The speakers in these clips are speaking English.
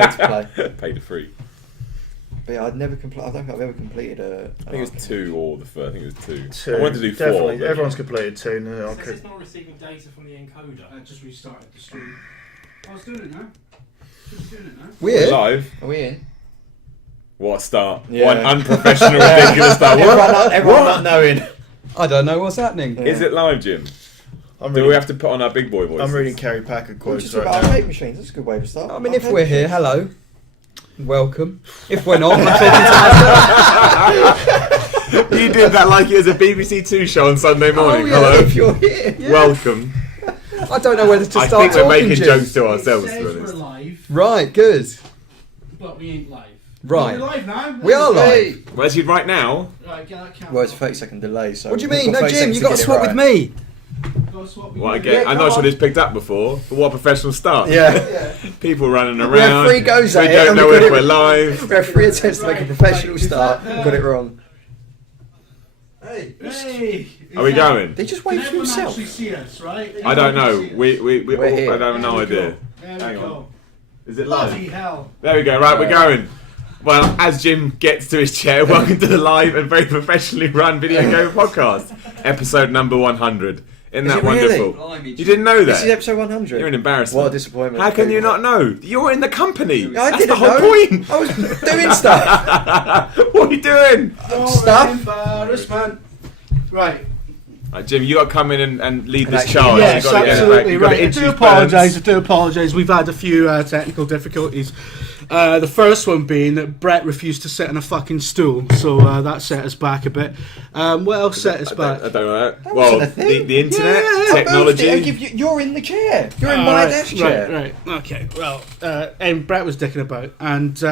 Pay to play. Pay to free. But yeah, I don't think I've ever completed a. I think it was 2 or the first. I think it was 2. 2. I wanted to do 4. Definitely, But everyone's completed 2. No, It says it's not receiving data from the encoder. I just restarted the stream. I was doing it now. Just doing it now. We're live. Are we in? What a start. Yeah. What an unprofessional, ridiculous start. Everyone not knowing. I don't know what's happening. Yeah. Is it live, Jim? Do we have to put on our big boy voices? I'm reading Kerry Packer We're quotes just right about now. arcade machines. That's a good way to start. I mean, if we're here, hello. Welcome. If we're not, we're talking to myself. You did that like it was a BBC 2 show on Sunday morning. Oh, yeah, Hello. if you're here. Yeah. Welcome. I don't know whether to I start think we're talking, making Jim. jokes to ourselves, It to be says honest. we're live, Right, good. but we ain't live. Right. We're live now. We are live. Well, actually, right now, Right, get that camera. Well, it's a 30-second delay. So What do you we've mean? got No, 30 Jim, seconds you to got to get it swap right. with me. That's what we well, do. again, Yeah, I'm come not sure on. this picked up before, but what a professional start. Yeah. People running around. We had 3 goes at We it. don't and know got if it- we're live. We had 3 attempts to make a professional Is start. that, and got it wrong. Hey. Hey! Are we going? They just Can wait for everyone himself. actually see us, right? I don't know. Everyone can see We We're here. I have no There we idea. us. There Hang we on. go. Is it Bloody live? hell. There we go. Right, we're going. Well, as Jim gets to his chair, welcome to the live and very professionally run Video Game Podcast, episode number 100. Isn't Is that it really? wonderful? You didn't know This is that? episode 100. You're an embarrassment. What a disappointment. How can you not know? You're in the company. I That's didn't the whole know. point. I was doing stuff. What are you doing? Stuff. Embarrassment. Right. Right, Jim, you got to come in and lead this Actually, charge. Yes, You've got to get it back. absolutely You've got to right. I do introduce apologise. Burns. I do apologise. We've had a few technical difficulties. The first one being that Brett refused to sit on a fucking stool, so that set us back a bit. What else set us back? I don't know that. That Well, wasn't a thing. the internet, Yeah, technology. You're in the chair. You're in my desk chair. Right. Okay. Well, and Brett was dicking about. And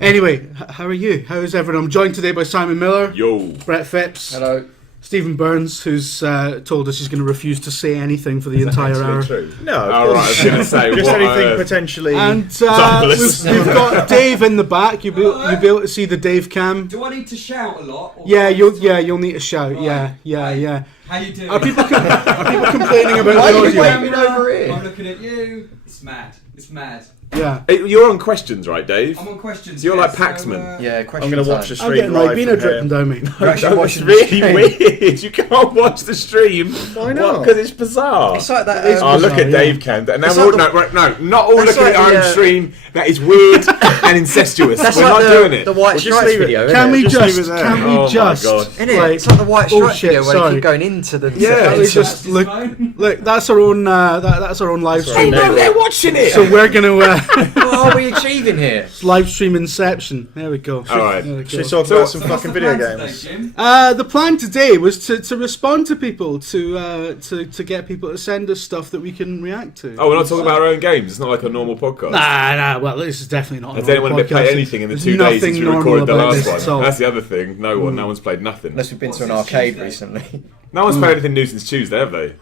anyway, how are you? How is everyone? I'm joined today by Simon Miller, Yo. Brett Phipps, Hello. Stephen Burns, who's told us he's going to refuse to say anything for the entire hour. True. No, of All course. right, I was going to say. Just what on anything earth? potentially. And Dumbless. we've got Dave in the back. You'll be able to see the Dave cam. Do I need to shout a lot? Or Yeah, you'll need to shout. Right. Yeah. How you doing? Are people complaining about Why the are you audio? waving over here? I'm looking at you. It's mad. It's mad. Yeah. Hey, you're on questions, right, Dave? I'm on questions. So you're like yeah, Paxman. Yeah, question I'm going to time. watch the I'm stream getting live Ribena from dripping here. down me. You're actually That's watching really the weird. You can't watch the stream. Why not? Because it's bizarre. It's like that. Oh, look at bizarre, Dave can. Now It's we're all, like no, not all That's looking at like our the, own stream. That is weird and incestuous. That's We're like not doing it. the White We'll just Stripes leave it. video. Can we Just leave just? it there. Can Oh my we just? God. Isn't it? Like, It's like the White oh Stripes shit, video where sorry. they keep going into the. Yeah. Can we That's just his look? phone. Look, that's our own. That's our own live That's stream. right. Oh no, they're watching it. So we're gonna What are we achieving here? live stream Inception. There we go. All right. There we Should we go. talk So about some So what's fucking the video plan today, games? Jim? The plan today was to respond to people, to get people to send us stuff that we can react to. Oh, we're not talking about our own games. It's not like a normal podcast. Nah. Well, this is definitely not. Has a normal anyone played podcast. anything in the There's 2 days since nothing we normal recorded the about last this at one? all. That's the other thing. No one's played nothing. Unless we've been to an What's this arcade Tuesday? recently. No one's played anything new since Tuesday, have they?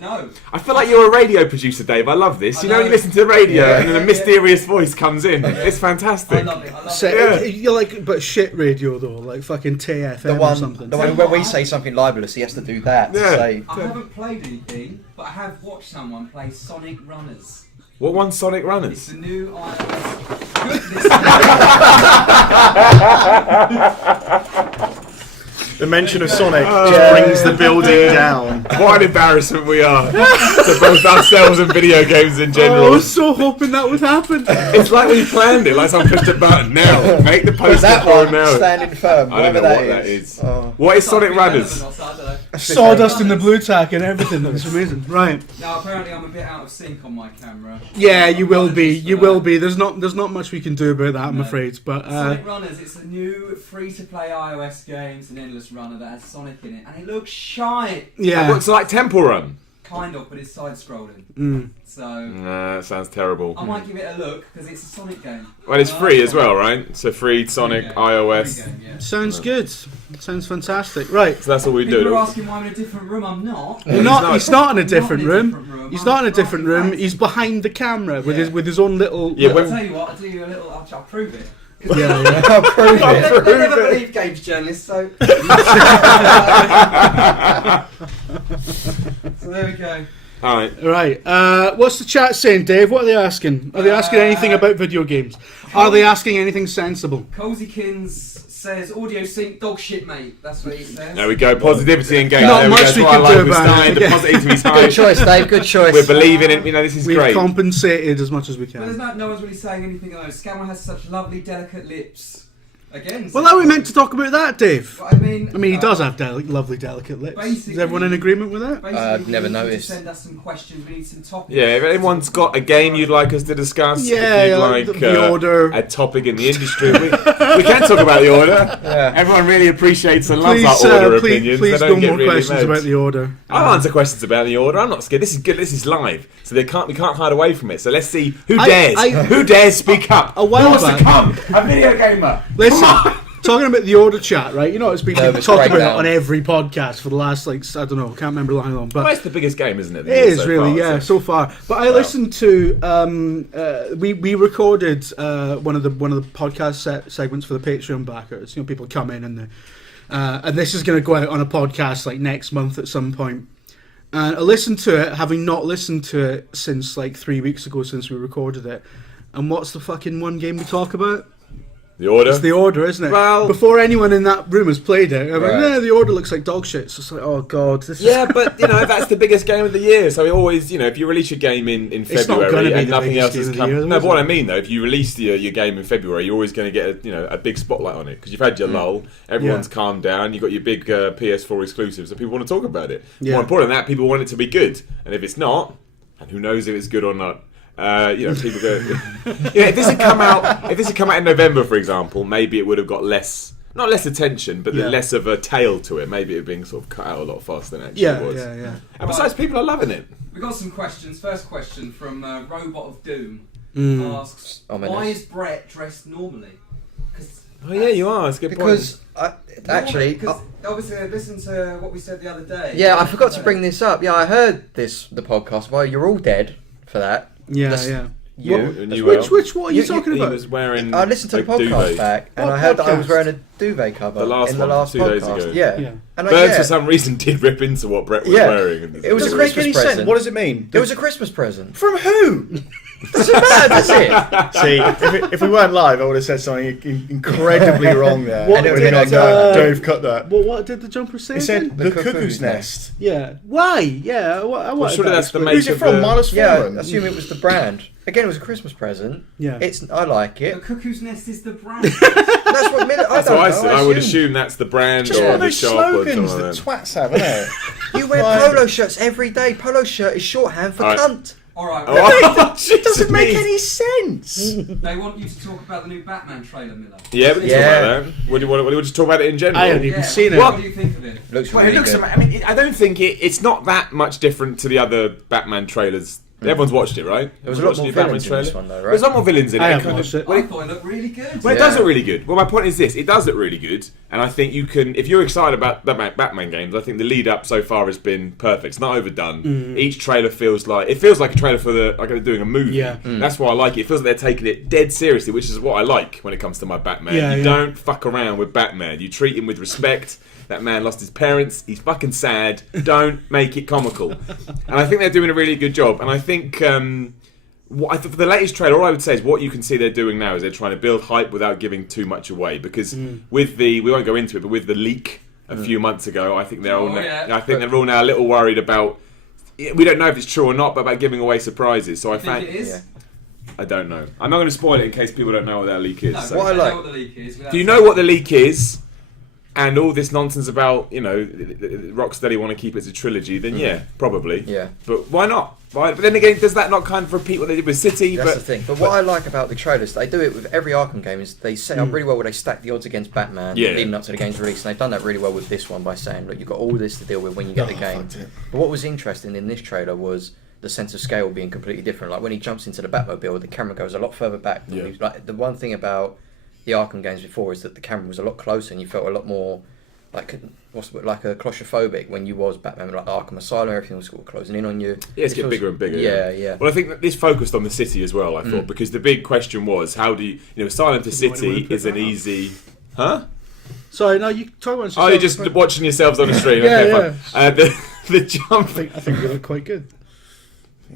No. I feel like you're a radio producer, Dave. I love this. I You know when you know. listen to the radio Yeah. and then a mysterious voice comes in. It's fantastic. I love it. I love So, it. you're like, but shit radio though, like fucking TFM The or something. one where we say something libelous, he has to do that. To Yeah. say, I haven't played anything, but I have watched someone play Sonic Runners. What one Sonic It's Runners? the new iOS. Goodness. The mention of Sonic just brings the building down. What an embarrassment we are to both ourselves and video games in Oh, I general. was so hoping that would happen. It's like we planned it, like someone pushed a button. Now, make the but poster that for one, now. standing firm, I don't whatever know what that is. Oh. What is Sonic Runners? Sawdust in the blue tack and everything. That's amazing. Right. Now apparently I'm a bit out of sync on my camera. Yeah, you will be. Apologies for You that. will be. There's not much we can do about that, I'm No. afraid. But Sonic Runners, it's a new free-to-play iOS game. It's an endless runner that has Sonic in it, and it looks shite. It yeah. looks like Temple Run. Kind of, but it's side-scrolling. Mm. So Nah, that sounds terrible. I might give it a look because it's a Sonic game. Well, it's free as well, right? So free Sonic, Free game. iOS. Free game, yeah. Sounds good. Sounds fantastic. Right. So that's all we People do. are asking why I'm in a different room. I'm not. He's not in a different Not in a room. different room. He's I'm not in a right different room. fancy. He's behind the camera with Yeah. his own little. Yeah, I'll when- tell you what. I'll do you a little. I'll prove it. Yeah, yeah. I'll prove They it. never believe games journalists, so. So there we go. All right. Right. What's the chat saying, Dave? What are they asking? Are they asking anything about video games? Are they asking anything sensible? Cosykins says audio sync dog shit, mate. That's what he says. There we go. Positivity and game. Not There much we we go. can That's what I do like. about We're starting it. the positivity's Good high. choice, Dave. Good choice. We're believing in. This is We've great. compensated as much as we But there's can. no one's really saying anything though. Scammer has such lovely, delicate lips. Again. Well, are we meant to talk about that, Dave? I mean, He does have lovely, delicate lips. Is basically- everyone in agreement with that? Basically, I've never we need you to noticed. Send us some questions. We need some topics. Yeah, if anyone's got a game you'd like us to discuss, Yeah, if you'd like like the order. a topic in the industry, we can talk about the order. Yeah. Everyone really appreciates and loves our order opinions. please They don't no get more really questions mad. about the order. I'll answer questions about the order. I'm not scared. This is good. This is live, so we can't hide away from it. So let's see who Who dares speak up. A while Who wants back- to come? A video gamer. Listen, talking about the order chat, right? You know, it's been Nervous talked about it breakdown. on every podcast for the last, I don't know, can't remember how long, but Well, it's the biggest game, isn't it? it is so really, far, yeah, so far. But I listened to we recorded one of the podcast segments for the Patreon backers. You know, people come in and this is going to go out on a podcast like next month at some point. And I listened to it, having not listened to it since like 3 weeks ago since we recorded it. And what's the fucking one game we talk about? The order. It's the order, isn't it? Well- Before anyone in that room has played it, I'm like, Right. yeah, the order looks like dog shit. So it's like, oh god, this is... Yeah, but that's the biggest game of the year. So we always, if you release your game in It's not February gonna be and the nothing biggest else game has of the come. year, No, though, but what is I mean though, if you release your game in February, you're always going to get a big spotlight on it because you've had your lull. Everyone's calmed down. You've got your big PS4 exclusives, so people want to talk about it. Yeah. More important than that, people want it to be good. And if it's not, and who knows if it's good or not. People go. If this had come out in November, for example, maybe it would have got not less attention, but Yeah. less of a tail to it. Maybe it had been sort of cut out a lot faster than it actually yeah, was. yeah. And besides, people are loving it. We got some questions. First question from Robot of Doom asks, Ominous. "Why is Brett dressed normally?" Oh yeah, you are. That's a good Because actually, because obviously, listen to what we said the other day. yeah, I forgot to bring this up. Yeah, I heard the podcast. Well, you're all dead for that. Yeah, That's- yeah. You. And you Which will. what are you talking He about? was wearing. I listened to the a podcast duvet. back, and What I heard that I was podcast? wearing a duvet cover The last in the one, last 2 days podcast. ago. Yeah. Yeah. And Birds yeah, for some reason did rip into what Brett was Yeah. wearing. It was a Doesn't make Christmas any present. sense. What does it mean? It was a Christmas present. From who? Doesn't matter, does it? See, if we weren't live, I would have said something incredibly wrong there. What And it would did, have been like, uh, no, Dave, cut that. Well, what did the jumper say? It said again? the cuckoo's nest. Yeah. Why? Yeah. What surely that's the Who's it from? Miles Yeah, I Forman? assume it was the brand. Again, it was a Christmas present. Yeah. I like The it. Cuckoo's Nest is the brand. That's what That's what I said. I would assume that's the brand Just or one of the those shop or slogans something that like that. twats have, isn't it? You wear Like- polo shirts every day. Polo shirt is shorthand for Alright. cunt. All right. Oh, It doesn't make jeez. any sense. They want you to talk about the new Batman trailer, Miller. Yeah, we can Yeah. talk about that. What do you want to just talk about it in general? I haven't even seen it. What do you think of it? Looks Well, really it looks. good. I mean, I don't think it's not that much different to the other Batman trailers. Everyone's watched it, right? There was a Everyone's lot more watched the Batman villains in this one, though, right? There's a lot more villains in I it. haven't watched it. I thought it looked really good. Well, it does Yeah. look really good. Well, my point is this: it does look really good, and I think you can, if you're excited about Batman games, I think the lead up so far has been perfect. It's not overdone. Each trailer feels like a trailer for like they're doing a movie. Yeah. That's why I like it. It feels like they're taking it dead seriously, which is what I like when it comes to my Batman. Yeah, you yeah. don't fuck around with Batman. You treat him with respect. That man lost his parents. He's fucking sad. Don't make it comical. And I think they're doing a really good job. And I think. For the latest trailer, all I would say is what you can see they're doing now is they're trying to build hype without giving too much away. Because with we won't go into it, but with the leak a few months ago, I think they're all. I think they're all now a little worried about. We don't know if it's true or not, but about giving away surprises. So I think it is. Yeah. I don't know. I'm not going to spoil it in case people don't know what that leak is. No, so. What I I like- know what the leak is. Do you know what the leak is? And all this nonsense about, Rocksteady want to keep it a trilogy, then yeah, probably. Yeah. But why not? But then again, does that not kind of repeat what they did with City? That's the thing. But what I like about the trailers, they do it with every Arkham game, is they set up really well where they stack the odds against Batman Yeah. leading up to the game's release. And they've done that really well with this one by saying, look, you've got all this to deal with when you get the game. fucked it. But what was interesting in this trailer was the sense of scale being completely different. Like when he jumps into the Batmobile, the camera goes a lot further back. Than Yeah. like the one thing about the Arkham games before is that the camera was a lot closer and you felt a lot more like a claustrophobic when you was Batman, like Arkham Asylum, everything was sort of closing in on you. Yeah, it's It getting feels- bigger and bigger. Yeah. Well, I think that this focused on the city as well, I thought, because the big question was, how do you Asylum to Did you want City to put is an that up? easy... Huh? Sorry, no, you talk about. Oh, you're just watching yourselves on the stream. Yeah, Okay, fine. The jump... I think we look quite good.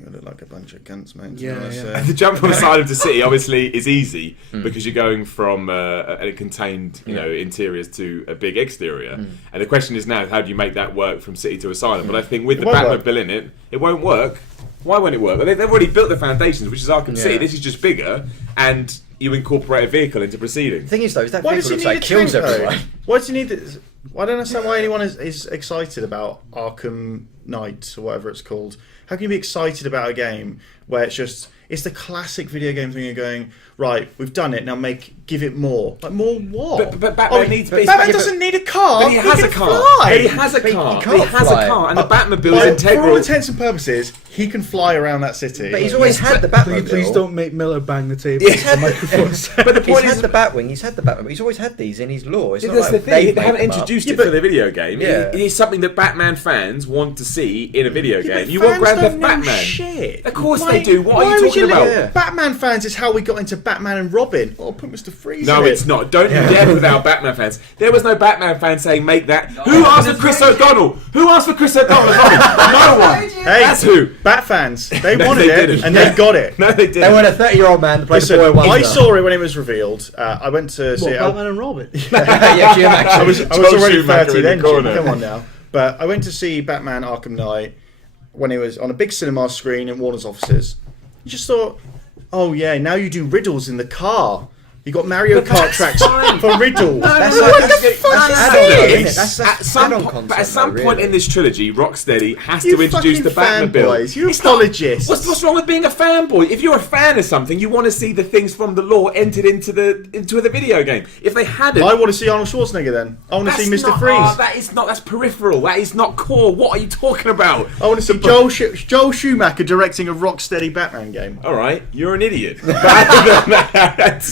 think we look like a bunch of cunts, mate. to be Yeah, honest, yeah. The jump from Asylum to City obviously is easy because you're going from a contained, interiors to a big exterior. And the question is now, how do you make that work from City to Asylum? But I think with the won't work. Batmobile in it, it won't work. Why won't it work? Well, they've already built the foundations, which is Arkham City. Yeah. This is just bigger, and you incorporate a vehicle into proceeding. The thing is, though, is that Why does vehicle he looks need like a kills tank, though? everyone. Why does he need this? I don't understand why anyone is excited about Arkham Knight or whatever it's called. How can you be excited about a game where it's the classic video game thing of going, right, we've done it, now give it more. Like, more what? But Batman needs... Batman doesn't need a car. But he has a car. Fly. But he has a But he car. can't He has a fly. car, and the Batmobile is For all integral. intents and purposes, he can fly around that city. But he's always had the Batmobile. Please don't make Miller bang the table. Yeah. with the microphones. But the point He's is, had the Batwing, he's had the Batmobile. He's always had these in his lore. It's not that's like the thing. They made haven't them up. introduced Yeah, it but- for the video game. Yeah. It is something that Batman fans want to see in a video Yeah, game. but You want fans Grand Theft don't know Batman. shit. Of course Why- they do. What why are you would talking about? look at Batman fans is how we got into Batman and Robin. Oh, put Mr. Freeze No, in it's it. not. Don't you dare put out Batman fans. There was no Batman fan saying make that. Who asked for Chris O'Donnell? Who asked for Chris O'Donnell? No one. Hey, That's who. Bat fans. They No, wanted they it, didn't. and they got it. No, they They didn't. want a 30-year-old man to play Listen, the boy wonder. I saw it when it was revealed. I went to see What, it. Batman and Robin? yeah, Jim, actually. I was Joel already Schumacher 30 in the then, corner. Jim. Come on now. But I went to see Batman Arkham Knight when it was on a big cinema screen in Warner's offices. You just thought, oh yeah, now you do riddles in the car. You got Mario Kart tracks for riddles. That's No, like, that's- that's that's add-on, it. isn't it? That's At some, add-on but content, at some though, point really. in this trilogy, Rocksteady has You to introduce the fucking Batmobile. fanboys, you It's not- apologists. What's wrong with being a fanboy? If you're a fan of something, you want to see the things from the lore entered into the video game. If they hadn't, I want to see Arnold Schwarzenegger then. I want to see Mr. Freeze. that is not. That's peripheral. That is not core. What are you talking about? I want to see Joel Schumacher directing a Rocksteady Batman game. All right, you're an idiot. But other than that,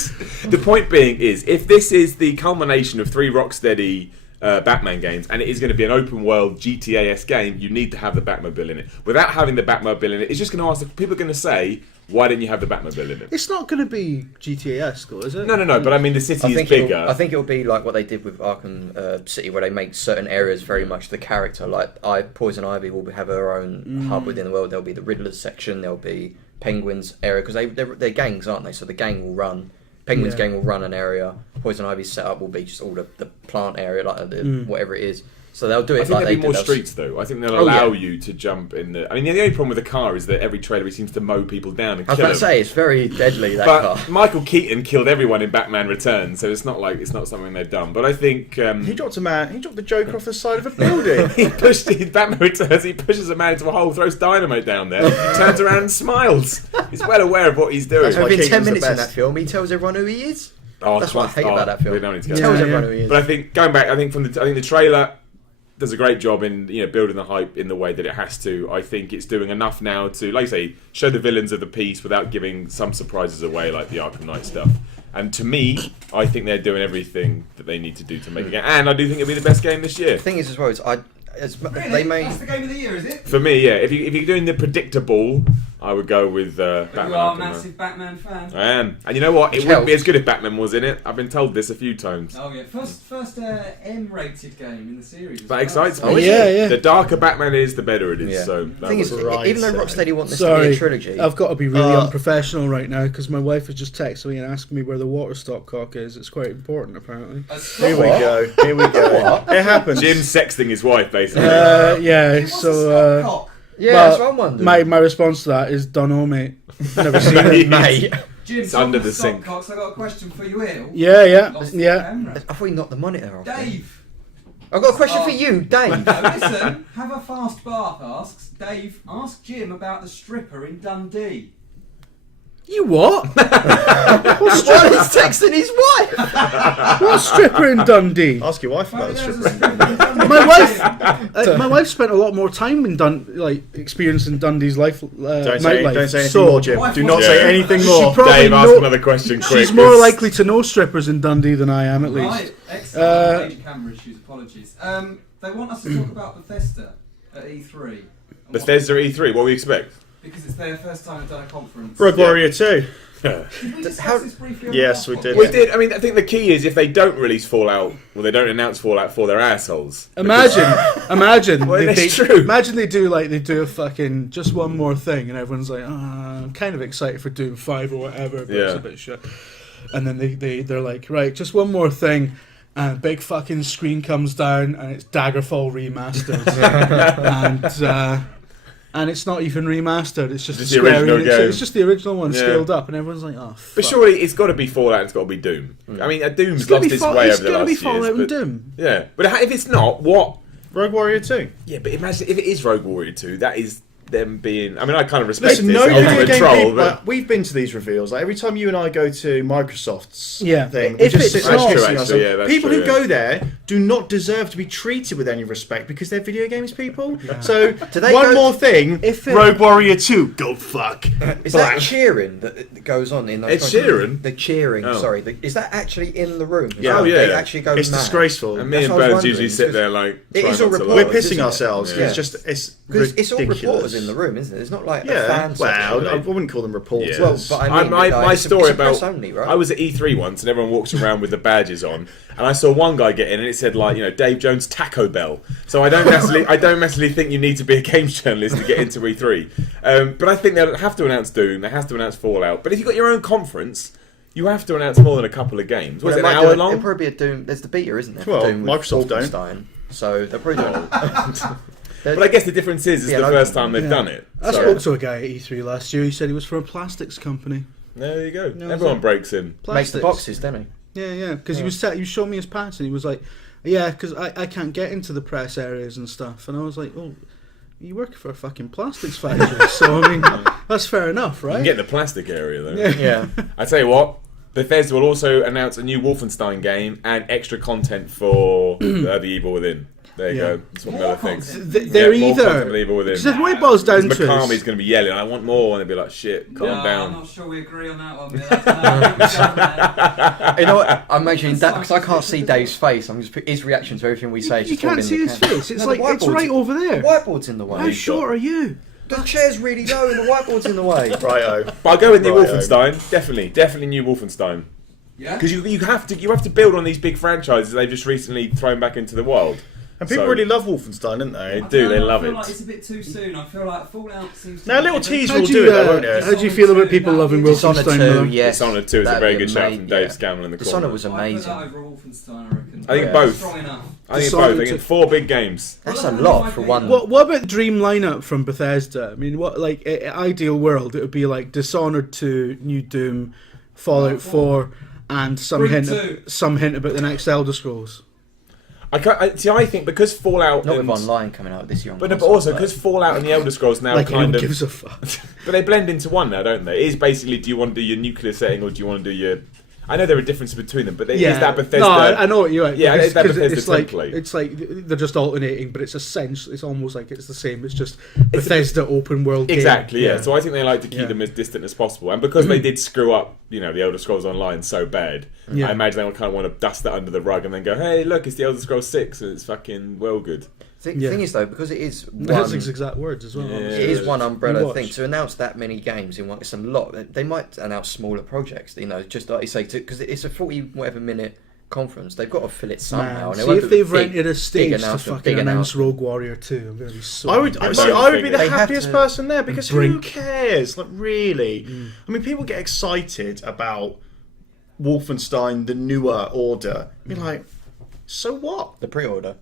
the point being is, if this is the culmination of 3 Rocksteady Batman games, and it is going to be an open world GTA-esque game, you need to have the Batmobile in it. Without having the Batmobile in it, it's just going to ask. People are going to say, "Why didn't you have the Batmobile in it?" It's not going to be GTA-esque, though, is it? No. But I mean, the city is bigger. I think it'll be like what they did with Arkham City, where they make certain areas very much the character. Like Poison Ivy will have her own hub within the world. There'll be the Riddler's section. There'll be Penguin's area because they're gangs, aren't they? So the gang will run. Penguin's gang will run an area. Poison Ivy's setup will be just all the plant area, like whatever it is. So they'll do it I think like there'll they be more do. streets though. I think they'll Oh, allow yeah. you to jump in the. I mean, the only problem with the car is that every trailer he seems to mow people down and I was kill about to them. say it's very deadly that But car. Michael Keaton killed everyone in Batman Returns, so it's not something they've done. But I think He dropped the Joker off the side of a building. he pushed in Batman Returns. He pushes a man into a hole, throws dynamite down there, turns around and smiles. He's well aware of what he's doing. That's why Within 10 Keaton's the minutes in best. that film, he tells everyone who he is. Oh, That's what I hate about that film. We don't need to He go tells there. everyone who he is. But I think going back, I think the trailer does a great job in building the hype in the way that it has to. I think it's doing enough now to, like you say, show the villains of the piece without giving some surprises away, like the Arkham Knight stuff. And to me, I think they're doing everything that they need to do to make a game. And I do think it'll be the best game this year. The thing is as well, Really? they may. That's the game of the year, is it? For me, yeah. If you're doing the predictable, I would go with But Batman. you are a Arkham Knight. massive Batman fan. I am. And you know what? It Which wouldn't be helps. as good if Batman was in it. I've been told this a few times. Oh yeah, first M-rated game in the series. as That well. excites Oh, me. is Yeah. The darker Batman is, the better it is. Yeah. So The that thing was is, right, even though so- Rocksteady want this to be Sorry, a trilogy, I've got to be really unprofessional right now because my wife has just texted me and asked me where the water stopcock is. It's quite important, apparently. Here we go. Here we go. It happens. Jim sexting his wife, basically. Yeah, What's a so stopcock? yeah, well, that's what I'm wondering. my response to that is dunno, mate. Never seen it. Mate, Jim, It's under talking the sink. stopcocks, I got a question for you, Will. Yeah. Lost the camera. I thought you knocked the monitor off. Dave. I've got a question for you, Dave. No, listen. Have a fast bath asks Dave. Ask Jim about the stripper in Dundee. You what? While he's texting his wife. What stripper in Dundee? Ask your wife about the There's a stripper. stripper in Dundee. My wife spent a lot more time in experiencing Dundee's life. Don't nightlife. say anything So, more, Jim. Do not say Yeah. anything She more. probably Dave, ask know- another question quick. She's more likely to know strippers in Dundee than I am, at least. Right, excellent. Major camera issues, apologies. They want us to talk about Bethesda at E3. And Bethesda E3, what we expect? Because it's their first time they've done a conference. Rogue Warrior 2. Did we discuss this briefly on Yes, the we last did. We podcast? did. I mean, I think the key is if they don't release Fallout, well, they don't announce Fallout 4, they're assholes. Imagine. Well, they that's true. Imagine they do a fucking just one more thing, and everyone's like, I'm kind of excited for Doom 5 or whatever, but it's Yeah. a bit shit. And then they're like, right, just one more thing. And a big fucking screen comes down, and it's Daggerfall remastered, and it's not even remastered. It's just It's a the Square original Enix. game. It's just the original one Yeah. scaled up, and everyone's like, oh. Fuck. But surely it's got to be Fallout, it's got to be Doom. I mean, Doom's It's gonna lost be its way it's over the gonna last be years. Fallout and But, Doom. yeah, but if it's not, what? Rogue Warrior 2. Yeah, but imagine if it is Rogue Warrior 2, that is them being... I mean, I kind of respect Listen, this. no Ultimate video game Troll, people. but... We've been to these reveals. Like every time you and I go to Microsoft's Yeah, thing, if we just it's sit there not- kissing That's true, ourselves. actually, yeah, that's People true, who yeah. go there do not deserve to be treated with any respect because they're video games people. So they one go- more thing: If it- Rogue Warrior 2, go fuck. Is that cheering that goes on in those? Ed Sheeran? The cheering. Oh. Sorry, is that actually in the room? Yeah. Oh, They yeah. actually go. It's mad. disgraceful. And me That's and what I was Burns usually wondering, sit because there like... it try is not all to reported. We're laugh. pissing isn't it? ourselves. Yeah. It's just it's Because it's all ridiculous. reporters in the room, isn't it? It's not like a Yeah, fan well, section. I wouldn't call them reporters. Yeah. Well, but I mean, my it's story a press about only, right? I was at E3 once and everyone walks around with the badges on, and I saw one guy get in and it said like, you know, Dave Jones Taco Bell. So I don't necessarily think you need to be a games journalist to get into E3. But I think they'll have to announce Doom, they have to announce Fallout. But if you've got your own conference, you have to announce more than a couple of games. Was Well, it they an might do hour it- long? It'll probably be a Doom. There's the beta, isn't there? for Well, Doom with Microsoft don't. Wolfenstein. So they'll probably do it. But I guess the difference is it's Yeah, the I first don't- time they've yeah. done it. I So, spoke to a guy at E3 last year. He said he was for a plastics company. there you go. No, Everyone is it- breaks in. Makes Plastics. the boxes, doesn't he? Yeah, because he was showing me his patch, and he was like, "Yeah, because I can't get into the press areas and stuff." And I was like, "Oh, you work for a fucking plastics factory, so I mean, that's fair enough, You right?" can get in the plastic area though. Yeah. Yeah. I tell you what, Bethesda will also announce a new Wolfenstein game and extra content for The Evil Within. There you Yeah. go. That's what More Miller content. thinks. They're more either content for The Evil Within. because what it boils down to McCarthy's is going to be yelling, I want more, and they'll be like, shit, calm No, I'm down. not sure we agree on that one. But that's You know what? I'm imagining that because I can't see Dave's face. I'm just his reaction to everything we say. is you just all can't in see the his camera. face. It's No, the like it's whiteboard's- right over The there. whiteboard's in the way. How short are you? The chair's really low and the whiteboard's in the way. Righto. But I'll go with new Right, Wolfenstein. Definitely new Wolfenstein. yeah. Because you have to build on these big franchises they've just recently thrown back into the world. And people So- really love Wolfenstein, don't they? They do, they love I feel it. like it's a bit too soon. I feel like Fallout seems to Now, a be little different. teaser How will do do you, it, though, won't it? how do you feel about people loving Dishonored Wolfenstein? 2, Miller? yes. Dishonored 2 is a That'd very be good shout amazing, from Dave yeah. Scammell in the Dishonored corner. was I'd put that amazing. over Wolfenstein, I reckon. I think Yeah. both. Strong enough. I think Dishonored both. I think 4 big games. That's Well, a that lot might for be- one. What about the dream lineup from Bethesda? I mean, what like ideal world? It would be like Dishonored 2, New Doom, Fallout 4, and some Room hint 2. about the next Elder Scrolls. I think because Fallout Not and, with online coming out this year. on but console, also because Fallout and the Elder Scrolls now Like kind anyone of, gives a fuck. but they blend into one now, don't they? It is basically, do you want to do your nuclear setting or do you want to do your? I know there are differences between them, but there is that Bethesda. No, I know what you mean. Yeah, it's that Bethesda it's like template. it's like they're just alternating, but it's essentially it's almost like it's the same. It's just Bethesda open world. Game. Exactly, yeah. So I think they like to keep Yeah. them as distant as possible, and because they did screw up, you know, the Elder Scrolls Online so bad, Yeah. I imagine they would kind of want to dust that under the rug and then go, "Hey, look, it's the Elder Scrolls 6, and it's fucking well good." Yeah. Thing is though, because it is That's one, his exact words as well. Yeah. obviously. it is one You umbrella watch. thing. To announce that many games in one, it's a lot. They might announce smaller projects, you know, just like you say, because it's a 40 whatever minute conference. They've got to fill it somehow. Man, and it see won't if be they've big- rented a big stage to announcement, fucking big announce announcement. Rogue Warrior 2. I'm gonna be so. I would be the They have happiest to- person there because who Brink. cares? Like, really? I mean, people get excited about Wolfenstein, the newer order. You're like, so what? the pre-order.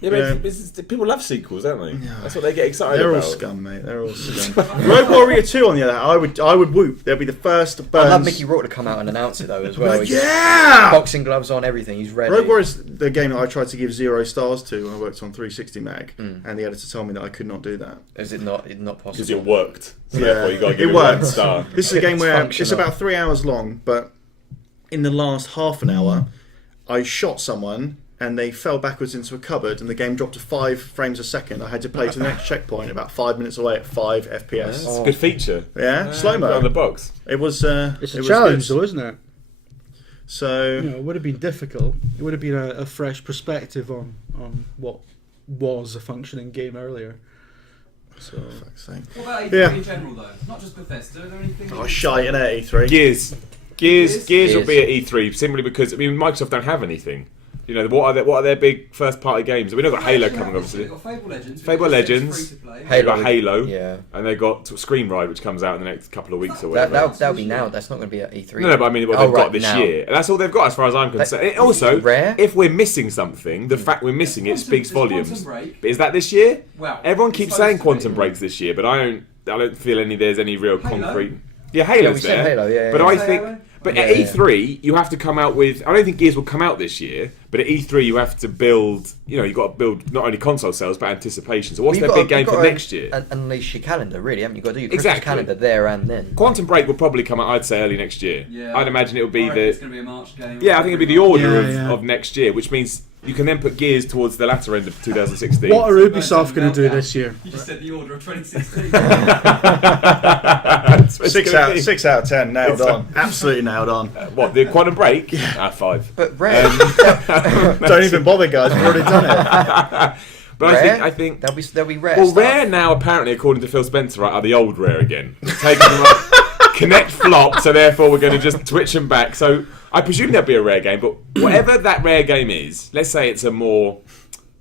Yeah, but Yeah. people love sequels, don't they? That's what they get excited They're all about. scum, mate. They're all scum. Rogue Warrior 2, on the other hand, I would whoop. They'll be the first I'd Burns. love Mickey Rourke to come out and announce it though as well. Like, He's yeah! boxing gloves on, everything. He's ready. Rogue Warrior is the game that I tried to give 0 stars to when I worked on 360 Mag, and the editor told me that I could not do that. Is it not possible? Because it worked. So Yeah, therefore you got to give it it one worked. star. This is a game It's where functional. it's about 3 hours long, but in the last half an hour, I shot someone and they fell backwards into a cupboard, and the game dropped to 5 frames a second. I had to play to the next checkpoint about 5 minutes away at 5 FPS. It's a good feature. Yeah, slow Put it on the mo. box. It was. It's a it was challenge, good. though, isn't it? So You know, it would have been difficult. It would have been a fresh perspective on what was a functioning game earlier. So, fuck's sake. What about E3 Yeah. in general, though? Not just Bethesda. Are there anything? Oh, shite in E3. Gears will Gears. be at E3 simply because Microsoft don't have anything. You know, what are their big first party games? We've not got Halo coming, obviously. They've got Fable Legends. Fable which is Legends. free to play. They've got Halo, Yeah. and they got Screen Ride, which comes out in the next couple of weeks or whatever. That'll be now. That's not going to be at E3. No, but I mean what Oh, they've right, got this now. year. And that's all they've got as far as I'm concerned. And also, Rare? if we're missing something, the fact we're missing it speaks There's volumes. Quantum Break. But is that this year? Well, Everyone it's keeps supposed saying to Quantum be. Break's this year, but I don't feel there's any real Halo? concrete. Yeah, Yeah, Halo's we said there. Halo, yeah. But yeah. I Say think, Halo? but Yeah, at yeah. E3 you have to come out with. I don't think Gears will come out this year, but at E3 you have to build. You've got to build not only console sales but anticipation. So what's Well, their you've big game got for to next year? Unleash your calendar, really, haven't you? You've got to do your Christmas Exactly. calendar there and then. Quantum Break will probably come out. I'd say early next year. Yeah. I'd imagine it will be I reckon the. It's going to be a March game. Yeah, I think it'll be the order Yeah. of next year, which means you can then put Gears towards the latter end of 2016. What are Ubisoft going to do Meltdown. this year? You just said the order of 2016. That's what it's 6 gonna out, be. 6 out of 10, nailed It's on. Absolutely nailed on. What, the Quantum Break? 5. But Rare, Don't even bother, guys. We've already done it. But Rare? I think there'll be Rare. well, stuff. Rare now apparently, according to Phil Spencer, are the old Rare again. Taking them up, Connect flop, so therefore we're going to just twitch them back. So I presume there'll be a Rare game, but whatever that Rare game is, let's say it's a more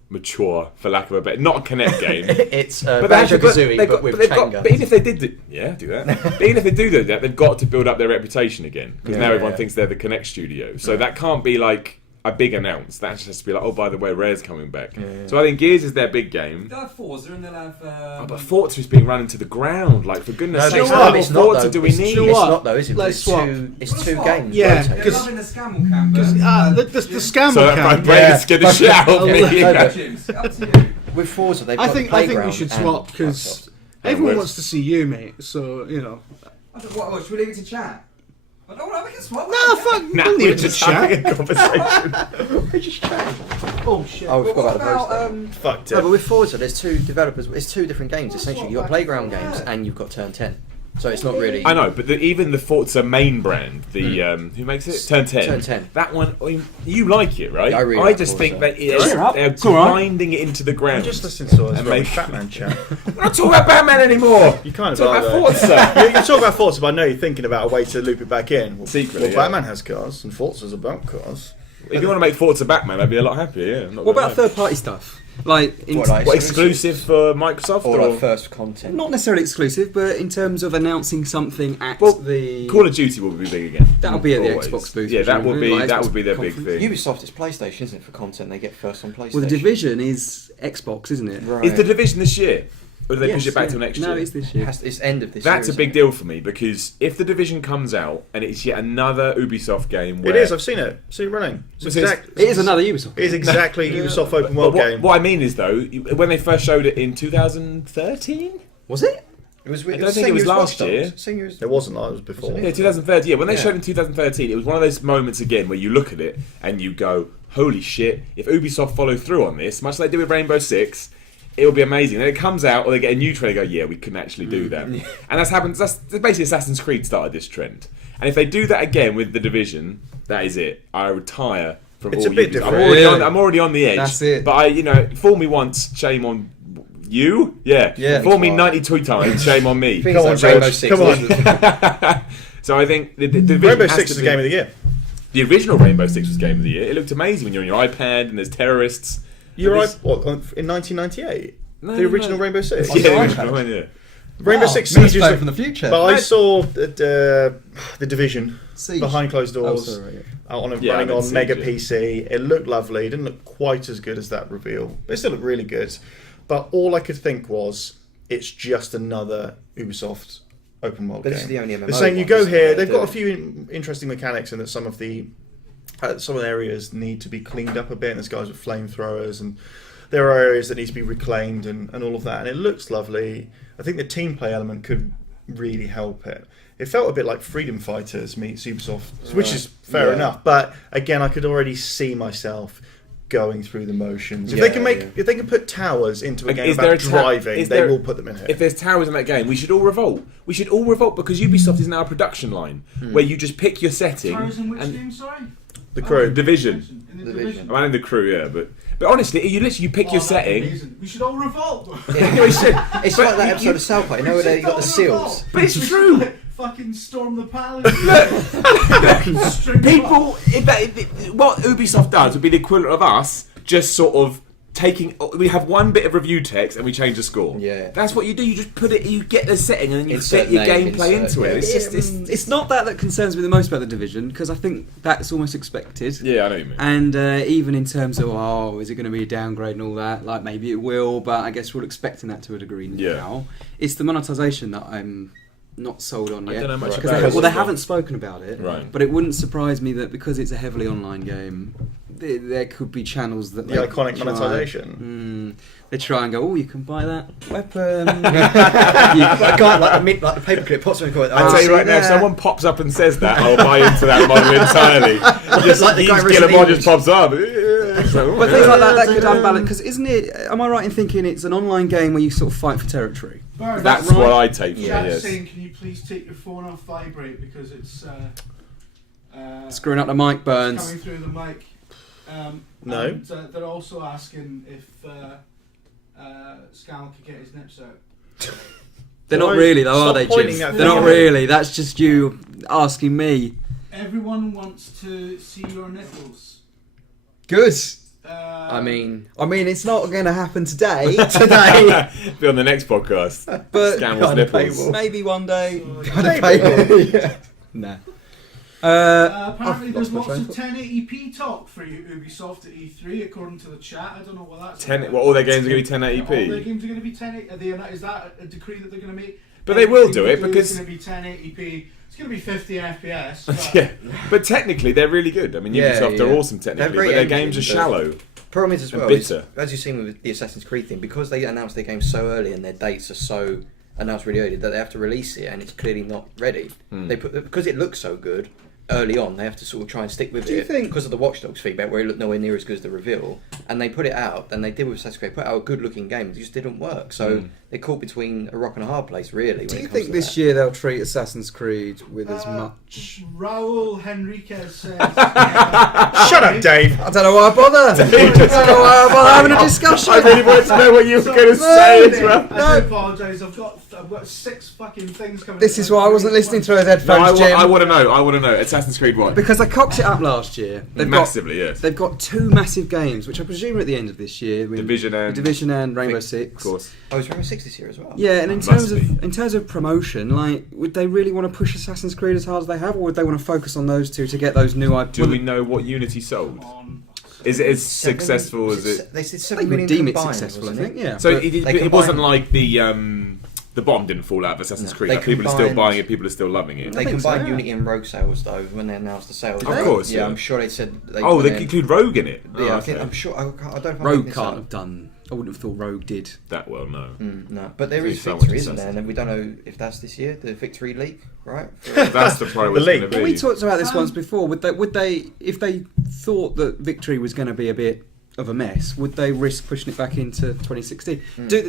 mature, for lack of a better, not a Connect game. It's But they actually- Banjo-Kazooie, but with chain but guns. even if they did, do that. But even if they do that, they've got to build up their reputation again because now everyone thinks they're the Connect studio. So that can't be like a big announce. That just has to be like, oh, by the way, Rare's coming back. So I think Gears is their big game. They'll have Forza and they'll have. But Forza is being run into the ground. Like, for goodness No, sake, it's how not. much It's not, Forza though. do we It's need? You know It's what? not though, is it? Let's swap. It's Let's two swap. games. Yeah, rotating. They're 'cause- loving the Scamble Cam, but The scam So that my cam. brain is scared the shit out of Yeah. me. No, but- James, up to you. With Forza, they've I got think the we playground should and swap because Microsoft. everyone Where's- wants to see you, mate. So I thought, what, should we leave it to chat? I don't want to make a swap. No, fuck. Nah, don't we're need to just chat. having a conversation. Oh shit. Oh, we But forgot what about the about, poster. Fucked No, it. but with Forza, there's two developers. It's two different games essentially. You've got playground games and you've got Turn 10. So it's not really. I know, but even the Forza main brand, the who makes it? Turn 10. Turn 10. That one, you like it, right? Yeah, I really like just Forza. think that Cheer up. they're It's all right. grinding it into the ground. I'm just listening to us And rubbish make- Batman chat. We're not talking about Batman anymore. You kind of Talk are, about though. Forza. you talk about Forza, but I know you're thinking about a way to loop it back in. Well, Secretly, well, yeah. Batman has cars, and Forza's about cars. If you want to make Forza Batman, I'd be a lot happier. Yeah. I'm not What gonna about lie. third-party stuff? Like, in, What, What, exclusive for Microsoft Or or like first content. not necessarily exclusive, but in terms of announcing something at Well, the Call of Duty will be big again. That'll be at the Always. Xbox booth, Yeah, that would presumably, be like that Xbox would be their big conference. thing. Ubisoft is PlayStation, isn't it? For content, they get first on PlayStation. Well, the Division is Xbox, isn't it? Right. Is the Division this year, or do they push Yes, it back yeah. till next No, year? it's this year. It's end of this year. That's a isn't big it? deal for me because if the Division comes out and it's yet another Ubisoft game, where It is. I've seen it. Seen it running. It's So it's- exact- It is another Ubisoft. It is exactly Ubisoft open But world what, game. what I mean is though, when they first showed it in 2013, Was it? It was. I don't think it was last year. It wasn't like it was before. Yeah, 2013. Yeah, when they Yeah. showed in 2013, it was one of those moments again where you look at it and you go, "Holy shit! If Ubisoft follow through on this, much like they did with Rainbow Six, it will be amazing." Then it comes out, or they get a new trailer, and go, "Yeah, we can actually do that." And that's happened. That's basically Assassin's Creed started this trend. And if they do that again with the Division, that is it. I retire from It's all a bit Ubisoft. different. I'm already on the edge. That's it. But fool me once, shame on you. Yeah. Yeah. Fool me 92 times, shame on me. Things Come on, like Rainbow George. Six. Come on. So I think the Division Rainbow has Six to is the be- game of the year. The original Rainbow Six was Game of the Year. It looked amazing when you're on your iPad and there's terrorists. You're And right. this- What in 1998? No, The original no. Rainbow Six. Yeah, the your original iPad? one, yeah. Rainbow Six Me Siege is phone from the future. But I saw the Division Siege. behind closed doors. Oh, sorry, yeah. Yeah, Running I on did Mega Siege, yeah. PC. It looked lovely. It didn't look quite as good as that reveal, but it still looked really good. But all I could think was, it's just another Ubisoft open world But game. this is the only MMO They're saying you one, go isn't here. it? They've got a They're- few interesting mechanics in that some of the areas need to be cleaned up a bit. And there's guys with flamethrowers, and there are areas that need to be reclaimed, and all of that. And it looks lovely. I think the team play element could really help it. It felt a bit like Freedom Fighters meets Ubisoft, which is fair Yeah. enough. But again, I could already see myself going through the motions. If Yeah, they can make, yeah. if they can put towers into a Like, game is there about a ta- driving, is they there- will put them in here. If there's towers in that game, we should all revolt. We should all revolt because Ubisoft is now a production line where you just pick your setting. Towers in which and game, sorry? The Crew. Division. In the Division. division. I'm in the Crew, yeah, but honestly, you pick your that'd be setting. amazing. We should all revolt. It's But like that you- episode of South Park, you know, where they got the seals. But it's true. Fucking storm the palace. People, what Ubisoft does would be the equivalent of us just sort of taking. We have one bit of review text and we change the score. Yeah. That's what you do. You just put it. You get the setting and then you Insert fit your name, gameplay insert, into it. yeah. It's just. It's not that concerns me the most about the Division, because I think that's almost expected. Yeah, I know what you mean. And even in terms of, is it going to be a downgrade and all that? Like, maybe it will, but I guess we're expecting that to a degree now. It's the monetization that I'm not sold on I yet. don't know much Right. about it. Well, they haven't spoken about it, Right. but it wouldn't surprise me that because it's a heavily online game, there could be channels that The they iconic try- monetization. They try and go, oh, you can buy that weapon. I can't like the paperclip pops in the corner. I'll tell you right now, if someone pops up and says that, I'll buy into that model entirely. Just Like the guy in Killer Resident Mod Evil. just pops up. It's like, But things like that could unbalance, because isn't it? Am I right in thinking it's an online game where you sort of fight for territory? Bird, That's right? what I take from Chat's it, yes. saying, can you please take your phone off vibrate because it's Screwing up the mic, it's Burns. coming through the mic. No. And, they're also asking if Scal could get his nips out. They're not Why- really, though, are stop they, pointing Jim? at They're not me. really. That's just you asking me. Everyone wants to see your nipples. Good. I it's not going to happen today. Be on the next podcast. But Scam with Behind a nipples. paywall. maybe one day. Yeah. Nah. apparently, I've there's lost my lots of train 1080p talk for Ubisoft at E3, according to the chat. I don't know what that's. Well, about. all their games are going to be All their 1080p. games are going to be 1080p. Is that a decree that they're going to make? But they will Everything do it they because- it's going to be 1080p. It's going to be 50 FPS. But Yeah, but technically they're really good. I mean, Yeah, Ubisoft yeah. are awesome They're technically, great but their games are engines, but- shallow. Problem is as And well, is, bitter. as you've seen with the Assassin's Creed thing, because they announced their game so early and their dates are so announced really early that they have to release it and it's clearly not ready. They put because it looks so good early on, they have to sort of try and stick with Do you it think- because of the Watch Dogs feedback where it looked nowhere near as good as the reveal. And they put it out, and they did with Assassin's Creed, put out a good looking game, it just didn't work. So they're caught between a rock and a hard place, really. Do when you it comes think to this that. year they'll treat Assassin's Creed with as much? Raul Henriquez says. Shut up, Dave. I don't know why I bother. I don't know why I bother having a discussion. I really wanted to know what you were going to say as well. I do apologise. I've got 6 fucking things coming. This is why I wasn't listening through those No, headphones, Jim. I want to know. I want to know. Assassin's Creed 1. Because they cocked it up last year. Massively, yes. They've got 2 massive games, which I presume are at the end of this year. with Division and Rainbow Of Six. course. Oh, it's Rainbow Six this year as well. Yeah, and Must be. in terms of promotion, like, would they really want to push Assassin's Creed as hard as they have, or would they want to focus on those two to get those new IP? Do we know what Unity sold? Is it as successful as it? They said They 7 would million deem it combined, successful, I wasn't think. it? Yeah. So but- it they wasn't combined- like the bomb didn't fall out of Assassin's No. Creed. They Like, people are still combined- buying it. People are still loving it. They think so, combined yeah. Unity and Rogue sales though when they announced the sales. Of course, yeah. yeah. I'm sure they said. They Oh, went they in- include Rogue in it. Yeah, Oh, I think, okay. I'm sure. I don't know if I'm Rogue making this can't up. have done. I wouldn't have thought Rogue did. That well, no. No, but there There's is so much Victory, isn't there? Assassin's And we don't know if that's this year. The Victory leak, right? That's the probably The what's going to leak. be. Well, we talked about this once before. Would they, if they thought that Victory was going to be a bit of a mess, would they risk pushing it back into 2016?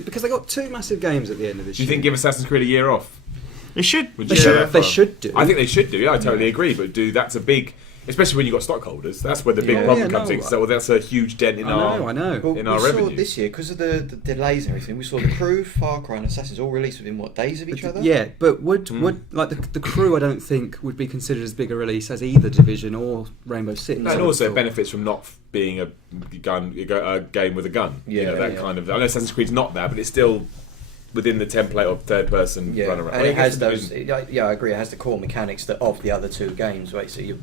Because they got 2 massive games at the end of this Do you year. think give Assassin's Creed a year off? It should. Would They you say that should. They far? should do. I think they should do. Yeah, I totally agree. But that's a big, especially when you've got stockholders. That's where the big Yeah. problem Yeah, comes no, in. So that's a huge dent in I our. know. Well, In we our saw revenue. this year because of the delays and everything. We saw the Crew, Far Cry, and Assassins all released within what days of each other. Yeah, but would like the Crew? I don't think would be considered as big a release as either Division or Rainbow Six. And also it benefits from not being a game with a gun. You know, that Yeah. kind of. I know Assassin's Creed's not that, but it's still within the template of third-person Yeah, run around. and Well, it has I guess those. Division- Yeah, I agree. It has the core mechanics of the other 2 games, right? So you.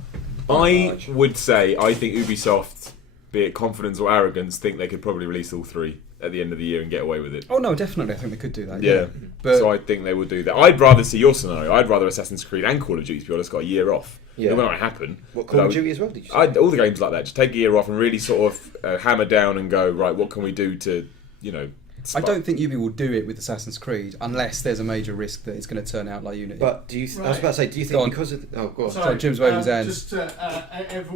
I would say I think Ubisoft, be it confidence or arrogance, think they could probably release all 3 at the end of the year and get away with it. Oh no, definitely. I think they could do that. Yeah, But- so I think they would do that. I'd rather see your scenario. I'd rather Assassin's Creed and Call of Duty, to be honest, got a year off. Yeah. It won't happen. What But Call I of would- Duty as well? Did you say? all the games like that. Just take a year off and really sort of hammer down and go, right, what can we do to, I don't think Ubi will do it with Assassin's Creed unless there's a major risk that it's going to turn out like Unity. But do you? I was about to say, do you Go on. think because of? Oh, go on. Sorry, Jim's waving his hands. Just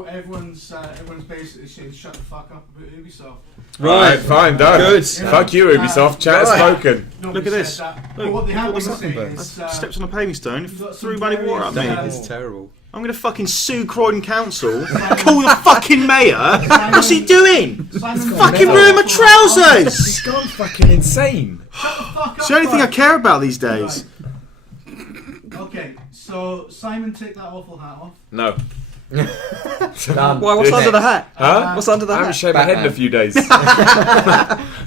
everyone's basically saying shut the fuck up about Ubisoft. Right, fine, done. Good. Fuck you, Ubisoft. Chat has Right. spoken. Nobody Look at said this. that. Look, But what they have been what's saying happened, is I stepped on a paving stone, you've got threw some bloody water at me. various, It's terrible. I'm going to fucking sue Croydon Council, call the fucking mayor. What's he doing? Fucking ruin my trousers! He's gone fucking insane. It's the only thing I care about these days. Okay, so Simon, take that awful hat off. No. Done. Why? What's under the hat? Huh? What's under the I haven't hat? shaved my head in a few days.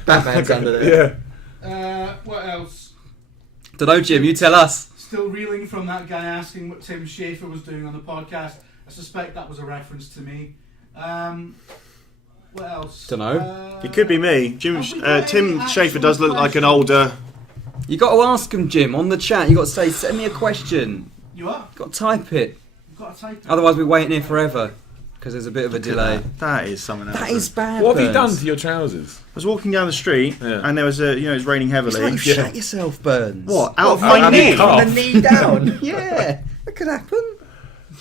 Batman's under there. Yeah. What else? Dunno, Jim. You tell us. Still reeling from that guy asking what Tim Schafer was doing on the podcast. I suspect that was a reference to me. What else? Dunno. It could be me. Tim Schafer does look like an older... You got to ask him, Jim, on the chat. You got to say, "Send me a question." You are? You got to type it. You've got to type it. Otherwise, we're waiting here forever because there's a bit of a delay. That is something else. That is bad. What have you Burns. done to your trousers? I was walking down the street and there was it was raining It's heavily. like you shat yourself, Burns. What? Out of Out my of your knee? calf. From the knee down. Yeah, that could happen.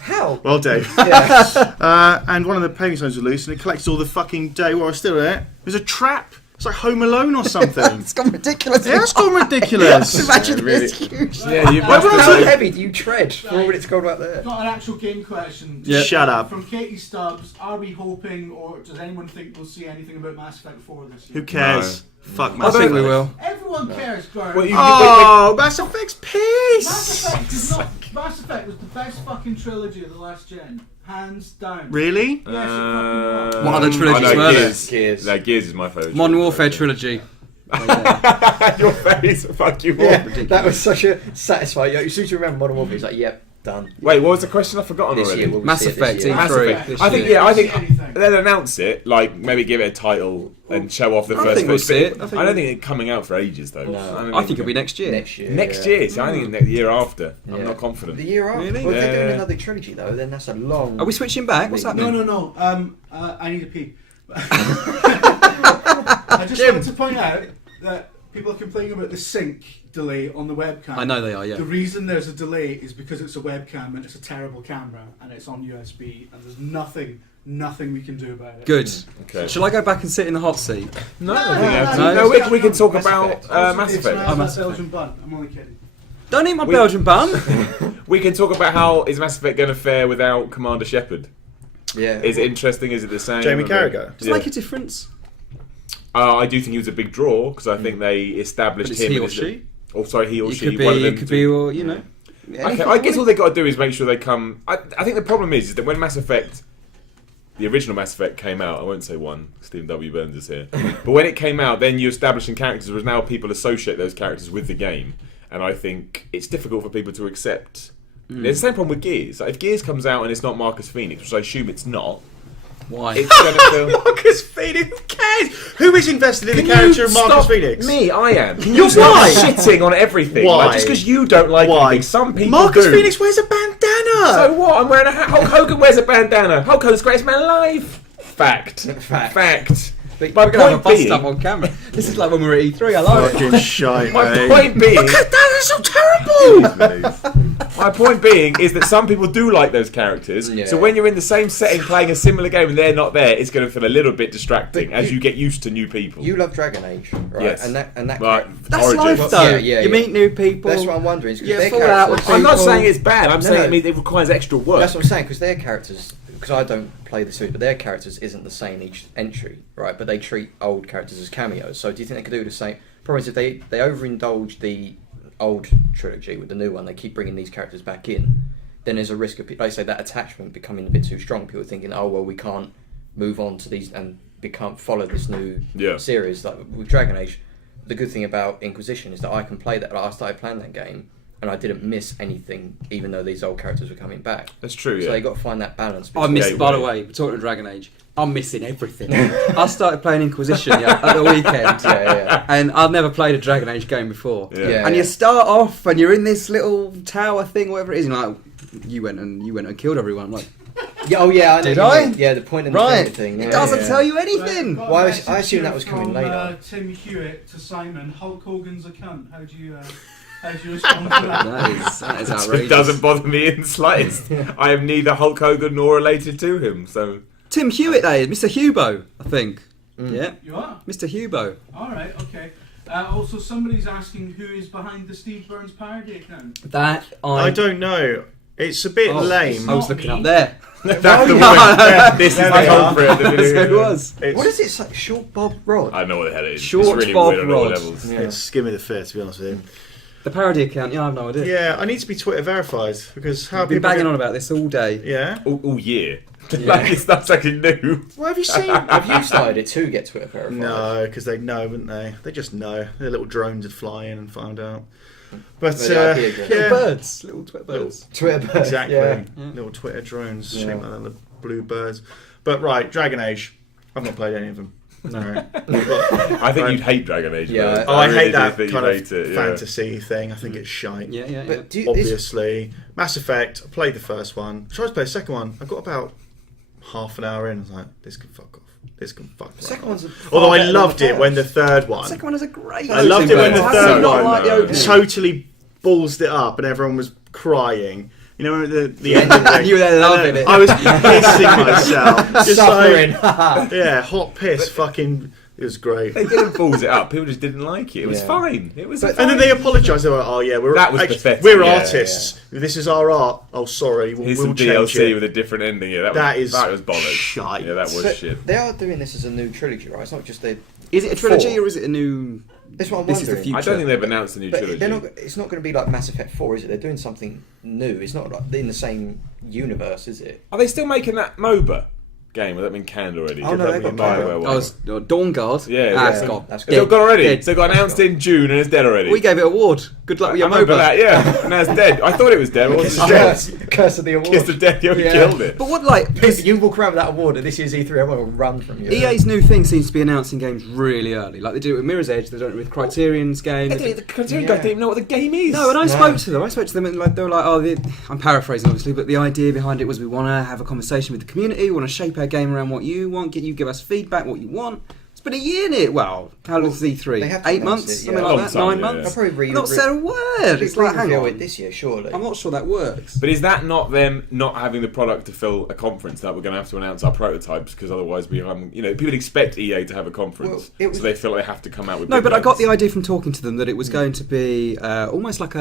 How? Well, Dave. Yeah. And one of the paving stones was loose and it collected all the fucking day while I was still there. It was a trap. It's like Home Alone or something. It's gone ridiculous. Yeah, it's gone ridiculous. Imagine Yeah, really. this huge. Yeah, you How heavy do you tread for all it's cold out there? Got an actual game question. Yeah. Shut up. From Katie Stubbs, are we hoping, or does anyone think we'll see anything about Mass Effect 4 this year? Who cares? Fuck I Mass think we Effect. will. Everyone cares, Gordon. Well, you- Oh, Mass Effect's Mass peace! Effect is not. Mass Effect was the best fucking trilogy of the last gen, hands down. Really? Yes, it fucking was. What other trilogies I know were there? Gears. No, Gears is my favourite. Modern Warfare trilogy. Your face, fuck you all. Yeah, that was such a satisfying. As soon as you remember Modern Warfare, it's like, yep, done. Wait, what was the question? I've forgotten This already. year, will we Mass see it this Effect year? in Mass three. Effect. this I think, year. yeah, I think Anything. they'll announce it, like maybe give it a title and show off the I first. think we'll bit. see it. I don't think it's coming out for ages though. No. I think it'll be next year. Next year. next yeah. year. So I think the year after. I'm Yeah. not confident. The year after. Really? Well, if they're doing Yeah. another trilogy though, then that's a long. Are we switching back? What's happening? No. I need a pee. I just wanted to point out that people are complaining about the sync delay on the webcam. I know they are. Yeah. The reason there's a delay is because it's a webcam and it's a terrible camera and it's on USB and there's nothing we can do about it. Good. Okay. Shall I go back and sit in the hot seat? No, I think you have to. no, No, we can talk Mass about Effect. Mass It's Effect. Mass Mass Belgian bun. I'm only kidding. Don't eat my We- Belgian bum. We can talk about how is Mass Effect going to fare without Commander Shepard. Yeah. Is it interesting? Is it the same? Jamie Carragher? Does it make a difference? I do think he was a big draw because I think they established But it's him. he or as she. Oh, sorry, he or It she. could be. one of them It could two. be. Or you know. Okay, I guess all they got to do is make sure they come. I think the problem is that when Mass Effect, the original Mass Effect came out, I won't say one. Stephen W. Burns is here, but when it came out, then you're establishing characters. Whereas now people associate those characters with the game, and I think it's difficult for people to accept. There's the same problem with Gears. Like, if Gears comes out and it's not Marcus Phoenix, which I assume it's not, Why? it's going to feel. Marcus Phoenix, who cares? Who is invested in the character of Marcus Stop Phoenix? Me, I am. You're You're why? shitting on everything. Why? Like, just because you don't like Why? anything, some people Marcus do. Phoenix wears a bandana! So what? I'm wearing a hat. Hulk Hogan wears a bandana. Hulk Hogan's the greatest man alive. Fact. Fact. My We're gonna have a point bust being. up on camera. This is like when we were at E3. I like it. Fucking shite, My mate. point being. That is so terrible! My point being is that some people do like those characters. Yeah. So when you're in the same setting playing a similar game and they're not there, it's going to feel a little bit distracting But as you get used to new people. You love Dragon Age, right? Yes. And that. Right. That's Origins. life, though. Yeah, You yeah. meet new people. That's what I'm wondering. Is 'cause Yeah, their fall out with characters- I'm not people. saying it's bad. I'm No, saying no. it requires extra work. That's what I'm saying, because their characters, because I don't play the series, but their characters isn't the same each entry, right? But they treat old characters as cameos. So do you think they could do the same? Problem is, if they overindulge the old trilogy with the new one, they keep bringing these characters back in, then there's a risk of, like I say, that attachment becoming a bit too strong. People thinking, oh, well, we can't move on to these and follow this new Yeah. series. Like with Dragon Age, the good thing about Inquisition is that I can play that. Like, I started playing that game, and I didn't miss anything, even though these old characters were coming back. That's true. So Yeah. they got to find that balance. I between- missed, by the Gateway. way, we're talking of Dragon Age. I'm missing everything. I started playing Inquisition at the weekend, Yeah. and I've never played a Dragon Age game before. Yeah. And you start off, and you're in this little tower thing, whatever it is, and you're like, you went and killed everyone. I'm like, Yeah, oh yeah, I know Did what you I? mean. Yeah, the point in the right? thing. Yeah, It doesn't yeah. tell you anything. Got a Well, I message assume here that was coming from, later. Tim Hewitt to Simon. Hulk Hogan's a cunt. How do you respond to that? That is It outrageous. doesn't bother me in the slightest. I am neither Hulk Hogan nor related to him. So Tim Hewitt, that is Mr. Hubo, I think. Yeah, You are? Mr. Hubo. Alright, okay. Also, somebody's asking who is behind the Steve Burns parody account. That I don't know. It's a bit lame. I was looking up there. That's the one. This is the culprit. That's who it was. What is it? It's like Short Bob Rod. I know what the hell it is. Short it's really Bob weird on all Rod. levels. Yeah. It's give me the fear, to be honest with you. The parody account, yeah, I have no idea. Yeah, I need to be Twitter verified because how I've been people banging get- on about this all day. Yeah. All year. Like it's not something new. Well, have you seen? Have you started it to get Twitter verified? No, because they know, wouldn't they? They just know. Their little drones would fly in and find out. But Well, the idea goes- yeah, Birds, little Twitter birds. Twitter birds, exactly. yeah. Little Twitter drones Yeah. shaped like little blue birds. But right, Dragon Age. I've not played any of them. No. I think you'd hate Dragon Age. Yeah. though. Oh, I really hate do that think kind you'd of hate it, yeah. fantasy thing. I think it's shite. Yeah, yeah, yeah. But do you, this, Obviously, Mass Effect. I played the first one. I tried to play the second one. I got about half an hour in. I was like, this can fuck off. This can fuck the second off. one's Although I loved it when the third one. The second one is a great. I loved it when the How third do you not one like the opening? totally ballsed it up and everyone was crying. You know, the end of the, You were there loving it. I was pissing myself. Just suffering. like, yeah, hot piss. Fucking, it was great. They didn't balls it up. People just didn't like it. It was Yeah. fine. It was. And then they apologised. They were like, "Oh yeah, That was pathetic, we're yeah, artists. This is our art. Oh sorry, Here's we'll some change DLC it." with a different ending. Yeah, That is that was bollocks. shite. Yeah, that was So shit. they are doing this as a new trilogy, right? It's not just they. Is it a trilogy Four. or is it a new? That's what I'm This is the wondering. future. I don't think they've announced a new But trilogy. they're not. It's not going to be like Mass Effect 4, is it? They're doing something new. It's not like in the same universe, is it? Are they still making that MOBA game? Has that been canned already? Oh, no, That they've was got the MOBA. Bioware Oh, one. it's Dawn Guard. Yeah, ah, yeah. it's gone. That's It's all gone already. Dead. So it got announced in June and it's dead already. We gave it an award. Good luck with your I remember MOBA. that, yeah. And now it's dead. I thought it was dead. It wasn't dead. Curse of the award. Kiss of death. You Yeah. killed it. But what, like, If you walk around with that award at this year's E3, everyone will run from you. EA's new thing seems to be announcing games really early. Like they do it with Mirror's Edge, they don't with Criterion's game. The Criterion guy didn't even know what the game is. No, and I No. spoke to them, and like they were like, "Oh, I'm paraphrasing obviously, but the idea behind it was we want to have a conversation with the community, we want to shape our game around what you want, give us feedback what you want." It's been a year in it. Well, how long is they E3? have to 8 announce months, it, something yeah. like Long that. time, 9 yeah. months. They'll probably Not said a word. It's like, hang reveal it on. this year, surely. I'm not sure that works. But is that not them not having the product to fill a conference that we're going to have to announce our prototypes because otherwise we haven't, people expect EA to have a conference, Well, it was- so they feel like they have to come out with. No, big but I got the guns. idea from talking to them that it was going to be almost like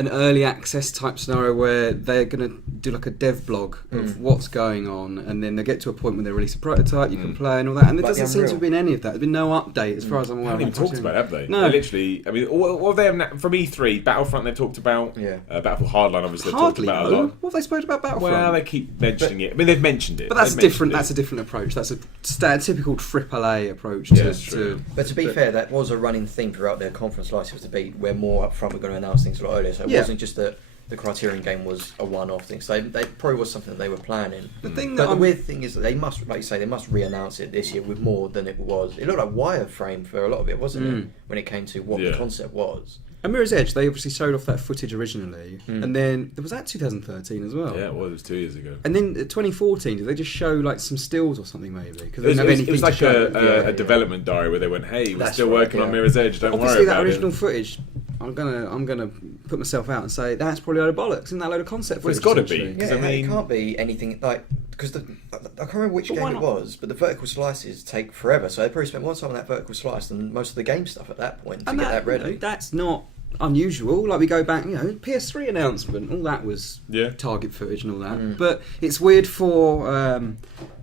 an early access type scenario where they're going to do like a dev blog of what's going on, and then they get to a point when they release a prototype, you can play and all that. And there Like the doesn't seem to have Unreal. been any of that. There's been no update as far as I'm They aware. haven't even talked about it, have they? No. They literally. I mean, what have they from E3? Battlefront they've talked about. Yeah. Battlefield Hardline obviously they've Hardly talked about a no. lot. What have they spoken about Battlefront? Well, they keep mentioning it. I mean, they've mentioned it. but that's They've different. mentioned That's a different approach. That's a typical AAA approach Yeah, to. that's true. But to be fair, that was a running theme throughout their conference last year, was to be we're more upfront, we're going to announce things a lot earlier. So it Yeah. wasn't just that the Criterion game was a one-off thing. So they probably was something that they were planning. The thing But that the I'm, weird thing is that they must, like you say, they must re-announce it this year with more than it was. It looked like wireframe for a lot of it, wasn't it? When it came to what the Yeah. concept was. at Mirror's Edge, they obviously showed off that footage originally, and then there was that 2013 as well. Yeah, well, it was 2 years ago. And then 2014, did they just show like some stills or something maybe? Because It was, they didn't have anything it was to like show. a development diary where they went, "Hey, we're That's still right, working on yeah. Mirror's Edge. Don't Obviously, worry that about original it." footage, I'm gonna put myself out and say that's probably a load of bollocks. Isn't that a load of concept Well, it's footage? gotta be. essentially? 'Cause Yeah, I mean- it can't be anything like because I can't remember which But game why it not? was, but the vertical slices take forever. So they probably spent more time on that vertical slice than most of the game stuff at that point to And get that ready. you know, that's not unusual. Like we go back, PS3 announcement, all that was Yeah. target footage and all that. But it's weird for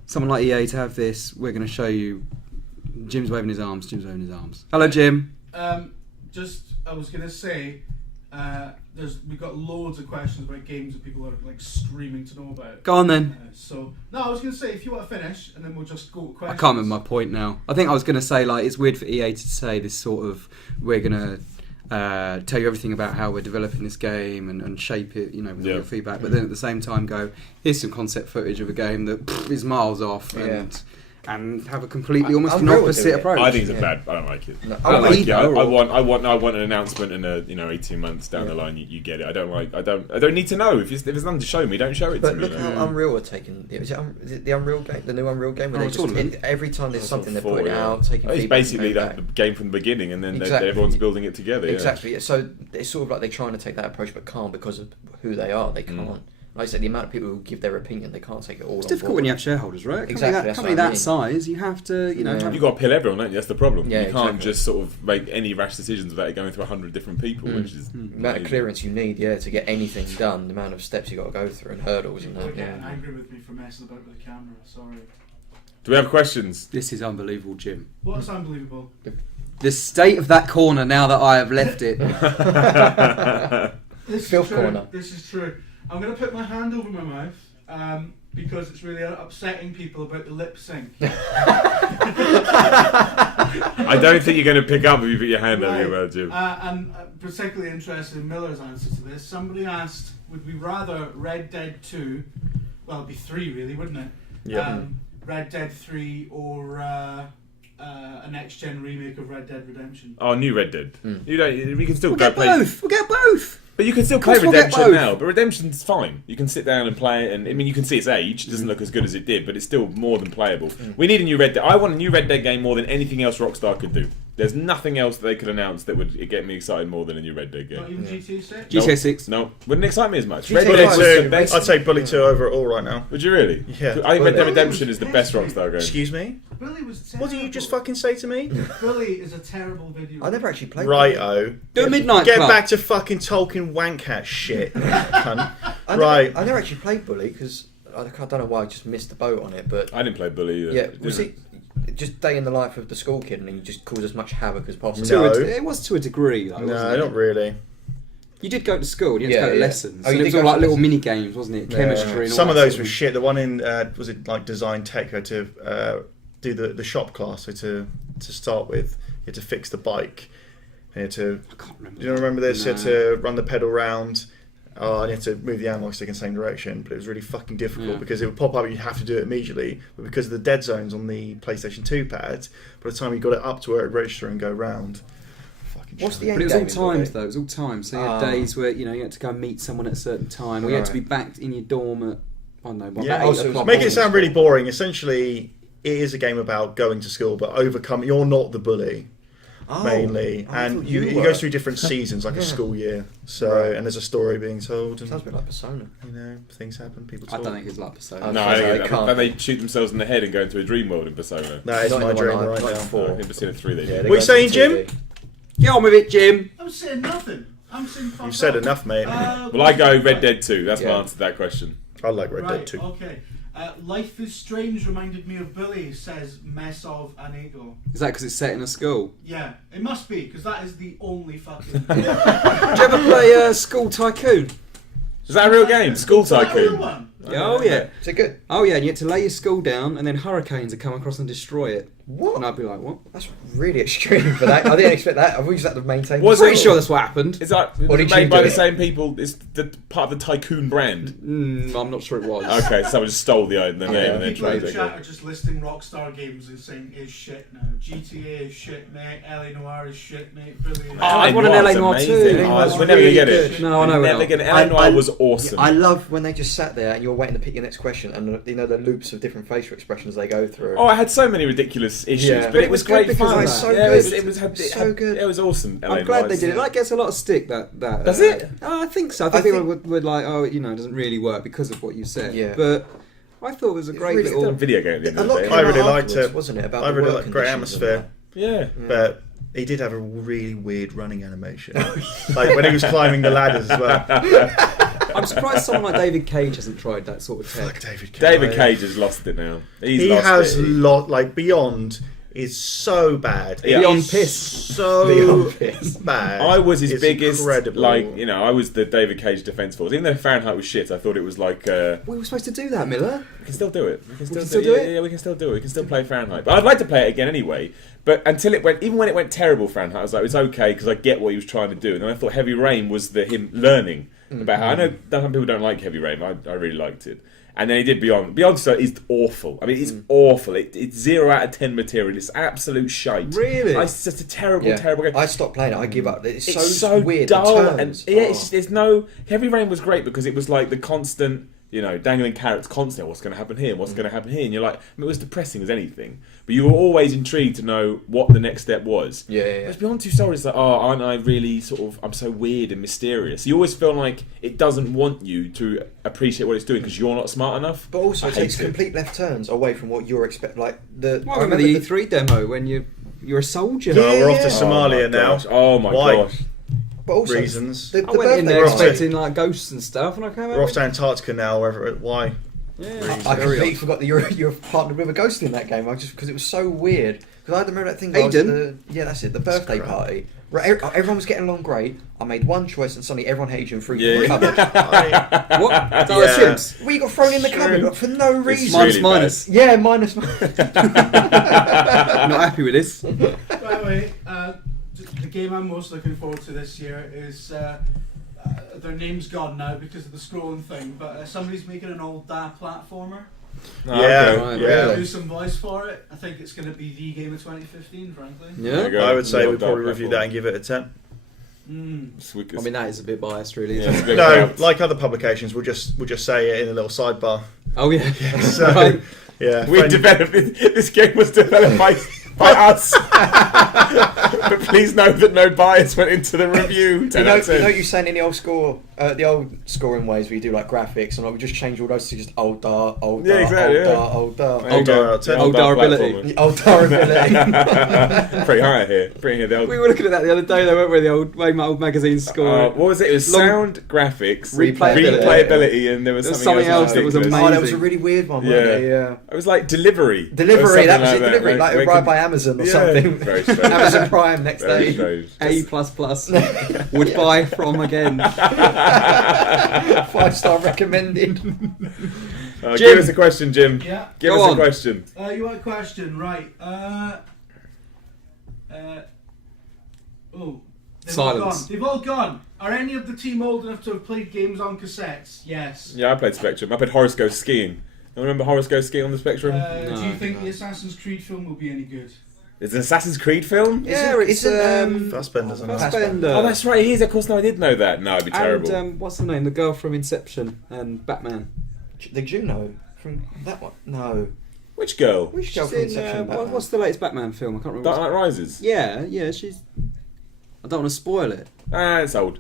someone like EA to have this. We're going to show you. Jim's waving his arms. Hello, Jim. I was gonna say, we've got loads of questions about games that people are like screaming to know about. Go on then. I was gonna say if you want to finish, and then we'll just go to I questions. can't remember my point now. I think I was going to say like it's weird for EA to say this sort of we're going to tell you everything about how we're developing this game and shape it, with all your feedback. But then at the same time, go here's some concept footage of a game that is miles off and have a completely almost an Unreal would opposite do it. approach. I think it's a bad. I don't like it. No, I don't like it. either, I want an announcement in 18 months down the line. You get it. I don't need to know if there's nothing to show me. Don't show it But to me. look how Unreal are taking. Is it the Unreal game, the new Unreal game? Where they just every time there's something they're putting out, taking It's feedback. basically and the game from the beginning, and then Exactly. everyone's building it together. Exactly. So it's sort of like they're trying to take that approach, but can't because of who they are. They can't. like I said, the amount of people who give their opinion, they can't take it all. It's on difficult board. when you have shareholders, right? Exactly, that's Company what I that mean. size, you have to, you know. Yeah. have- You've got to pill everyone, don't you? That's the problem. Yeah, you can't exactly. just sort of make any rash decisions without it going through 100 different people, which is The amount of clearance you need, to get anything done, the amount of steps you got to go through and hurdles and People are that. getting Yeah. angry with me for messing about with the camera. Sorry. Do we have questions? This is unbelievable, Jim. What's unbelievable? The state of that corner now that I have left it. This Filth is true. corner. This is true. I'm going to put my hand over my mouth because it's really upsetting people about the lip sync. I don't think you're going to pick up if you put your hand over Right. your mouth, Jim. I'm particularly interested in Miller's answer to this. Somebody asked, would we rather Red Dead 2, well, it'd be 3 really, wouldn't it? Yeah. Red Dead 3 or a next-gen remake of Red Dead Redemption? Oh, new Red Dead. You don't. We can still We'll go get play. both. We'll get both. But you can still Of play course we'll get Redemption both. now. But Redemption's fine. You can sit down and play it, and I mean, you can see its age. It doesn't look as good as it did, but it's still more than playable. We need a new Red Dead. I want a new Red Dead game more than anything else Rockstar could do. There's nothing else that they could announce that would get me excited more than a new Red Dead Not game. even GTA 6? GTA 6. No, wouldn't excite me as much. GTA Red Bully Dead was the 2, best. I'd say Bully 2 over it all right now. Would you really? Yeah. I think Red Dead Bully. Redemption is the best Rockstar game. Excuse me? Bully was terrible. What did you just fucking say to me? Bully is a terrible video. I never actually played. Righto. Do a Midnight Get Club. back to fucking Tolkien wank hat shit, cunt. I Right. never actually played Bully because I don't know why I just missed the boat on it. But I didn't play Bully either. yeah, Did was you? it just day in the life of the school kid and he just caused as much havoc as possible? No. It was to a degree, though, wasn't No, it? not really. You did go to school. You had to Yeah, go to yeah. lessons. Oh, and you it did was go all to like little lessons? mini games, wasn't it? Chemistry. And all Some of that those sort were shit. The one in was it like design tech? You had to do the shop class. So to start with, you had to fix the bike. And you had to. I can't remember. Do you remember this? You had No. to run the pedal round. Oh, and you had to move the analog stick in the same direction, but it was really fucking difficult Yeah. because it would pop up. You'd have to do it immediately, but because of the dead zones on the PlayStation 2 pad, by the time you got it up to where it register and go round, fucking. What's the shite. end But it was all game in Bully? times though. It was all times. So you had days where you had to go and meet someone at a certain time. Or you had to be back in your dorm at I don't know. What, Yeah, about 8 also o'clock. Make it sound really boring. Essentially, it is a game about going to school, but overcoming. You're not the bully. Mainly, I and thought you were. it goes through different seasons, like Yeah. a school year. So, Right. and there's a story being told, and Sounds a bit like Persona. you know, things happen. People I talk. don't think it's like Persona. No, I I think think they can't. then they shoot themselves in the head and go into a dream world in Persona. That is Not in my the one dream I- right not now. in 4. In Persona 3 they Yeah, did. they What go you saying, to Jim? TV. Get on with it, Jim. I'm saying nothing. I'm saying fuck You've said off. enough, mate. Well, I go Red Dead 2. That's my Yeah. answer to that question. I like Red Right, Dead 2. okay. Life is Strange reminded me of Bully, says Mess of Anigo. Is that because it's set in a school? Yeah, it must be, because that is the only fucking... Did you ever play School Tycoon? Is that a real game? School Is that a real Tycoon. one? Oh yeah. Is it good? Oh yeah, and you had to lay your school down, and then hurricanes would come across and destroy it. What? And I'd be like, what? That's really extreme for that. I didn't expect that. I've always had to maintain. Was Pretty it- sure that's what happened. It's like Or did made you by do the it? same people. It's the part of the Tycoon brand. I'm not sure it was. Okay, someone just stole the name and then People in tried the it. chat are just listing Rockstar games and saying is shit now. GTA is shit, mate. LA Noire is shit, mate. Bully is I want an LA LA Noire Noire is too. amazing. LA Noire's We're never gonna get really it. good. No, I know we're Never not. gonna. LA Noire was awesome. I love when they just sat there and you're waiting to pick your next question, and you know the loops of different facial expressions they go through. Oh, I had so many ridiculous issues, Yeah. but it was It was great good because fun. it was so yeah, good. it was So good. It was awesome. LA I'm glad Noire. they did it. That gets a lot of stick. That Does it? Oh, I think so. I I think people think- would like, oh, it doesn't really work because of what you said. Yeah. But I thought it was a It's great really It's a little. video game at the end A of the lot day. came I really out liked afterwards, it. wasn't it? About I the really work like great conditions and atmosphere. Yeah. But he did have a really weird running animation, like when he was climbing the ladders as well. I'm surprised someone like David Cage hasn't tried that sort of tech. David Cage. David Cage has lost it now. He lost has it. like Beyond is so bad. Yeah. It Beyond is piss. So Beyond piss. bad. I was his It's biggest, incredible. I was the David Cage defense force. Even though Fahrenheit was shit, I thought it was like, We were supposed to do that, Miller. we can still do it. We can can still do it? Yeah, we can still do it. We can still play Fahrenheit. But I'd like to play it again anyway. But until it went, even when it went terrible, Fahrenheit, I was like, it's okay because I get what he was trying to do. And then I thought Heavy Rain was him learning about how. I know some people don't like Heavy Rain, but I really liked it. And then he did Beyond. Beyond is awful. I mean, it's awful. It's 0 out of 10 material. It's absolute shite. Really? It's just a terrible, Yeah. terrible game. I stopped playing it. I give up. It's It's so weird. dull, the and turns. yeah, Oh. it's just, there's no. Heavy Rain was great because it was like the constant. dangling carrots constantly. What's going to happen here? What's going to happen here? And you're like, I mean, it was depressing as anything, but you were always intrigued to know what the next step was. Yeah. Whereas Beyond Two Souls is like, oh, aren't I really I'm so weird and mysterious? You always feel like it doesn't want you to appreciate what it's doing because you're not smart enough. But also, I it takes hate it. complete left turns away from what you're expecting. Like I remember the E3 demo when you're a soldier. No, we're off to Yeah. Somalia now. Gosh. Oh my Why? gosh. But also, Reasons. The I went in birthday there party. expecting like ghosts and stuff, and I came out. We're off to Antarctica now, wherever. Why? Yeah. I completely forgot that you're partnered with a ghost in that game. Because it was so weird. Because I remember that thing. Aiden? That's it. The birthday party. Right, everyone was getting along great. I made one choice, and suddenly everyone hated you and threw you in the cupboard. What? Yeah. Sims? We got thrown in the cupboard True. for no It's reason. really Minus. Yeah, minus. I'm not happy with this. By the way, the game I'm most looking forward to this year is their name's gone now because of the scrolling thing. But somebody's making an old platformer. Oh, Yeah, okay. Right. yeah. Do some voice for it. I think it's going to be the game of 2015, frankly. There you Yeah. go. I would say The we'd old probably dark review platform. that and give it a 10. I mean, that is a bit biased, really. Yeah, Isn't it's a it? bit No, cramped. like other publications, we'll just say it in a little sidebar. Oh yeah. So, Right. yeah. We developed this game was developed by us. But please note that no bias went into the review. You saying in the old scoring ways where you do like graphics and like we just change all those to just old dar, old Yeah, dar, exactly, old yeah. dar, old dar. There you Old go. Dar out of 10. Old Dar platformer. ability. The old dar ability. Pretty high here. Pretty high. The old, We were looking at that the other day, though, weren't we? The old magazine score. what was it? It was Long- sound, graphics, Replayability. and there was There was something something else that was ridiculous. Oh, that was a really weird one, wasn't it? Yeah. It was like delivery. Delivery, that was it, Or something delivery, like where it arrived could- by Amazon or Yeah. something. Very strange. Amazon Prime next Very day. strange. A++. Would buy from again. 5-star recommended. Give us a question, Jim. Yeah. Give Go us on. a question. You want a question, right? Silence. They've all gone. Are any of the team old enough to have played games on cassettes? Yes. Yeah, I played Spectrum. I played Horace Goes Skiing. You remember Horace Goes Skiing on the Spectrum? Do you think the Assassin's Creed film will be any good? It's an Assassin's Creed film? Yeah, it's Fassbender's on that. Fassbender. Oh, that's right, he is. Of course, no, I did know that. No, it'd be terrible. And what's the name? The girl from Inception and Batman. The Juno from that one. No. Which girl? Which girl She's from in, Inception? Batman? what's the latest Batman film? I can't remember. Dark Knight Rises? Yeah, she's. I don't want to spoil it. Ah, it's old.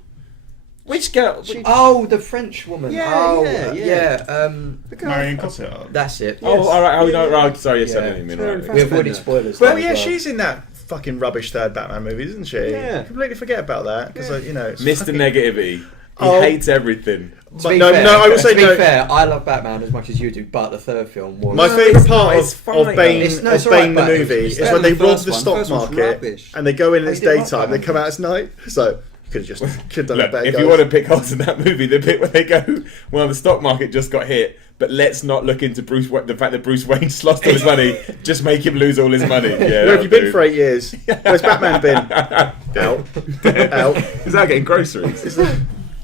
Which girl? Oh, the French woman. Yeah, oh, yeah. The girl. Marion Cotillard. That's it. Oh, all right. Oh, no, Yeah. right. Sorry, yes, I Yeah. didn't mean Fair right. and We fast. avoided spoilers. Well, there yeah, as she's in that fucking rubbish third Batman movie, isn't she? Yeah. Completely forget about that because it's Mr. fucking- Negativity. He Oh. hates everything. To be no, fair, no, I would say to be no. fair, I love Batman as much as you do, but the third film was. My No, favourite it's part not, it's of fine. Bane, It's- no, of it's alright, Bane the but movie it's is better when than they the rob first the one. stock First one's market rubbish. and they go in They it's did like daytime, they that. come out as night. So could have done Look, it better. if guys. you want to pick holes in that movie, the bit where they go, well, the stock market just got hit, but let's not look into the fact that Bruce Wayne's lost all his money. Just make him lose all his money. Yeah, Where have you been for 8 years? Where's Batman been? Out. Out. He's out getting groceries.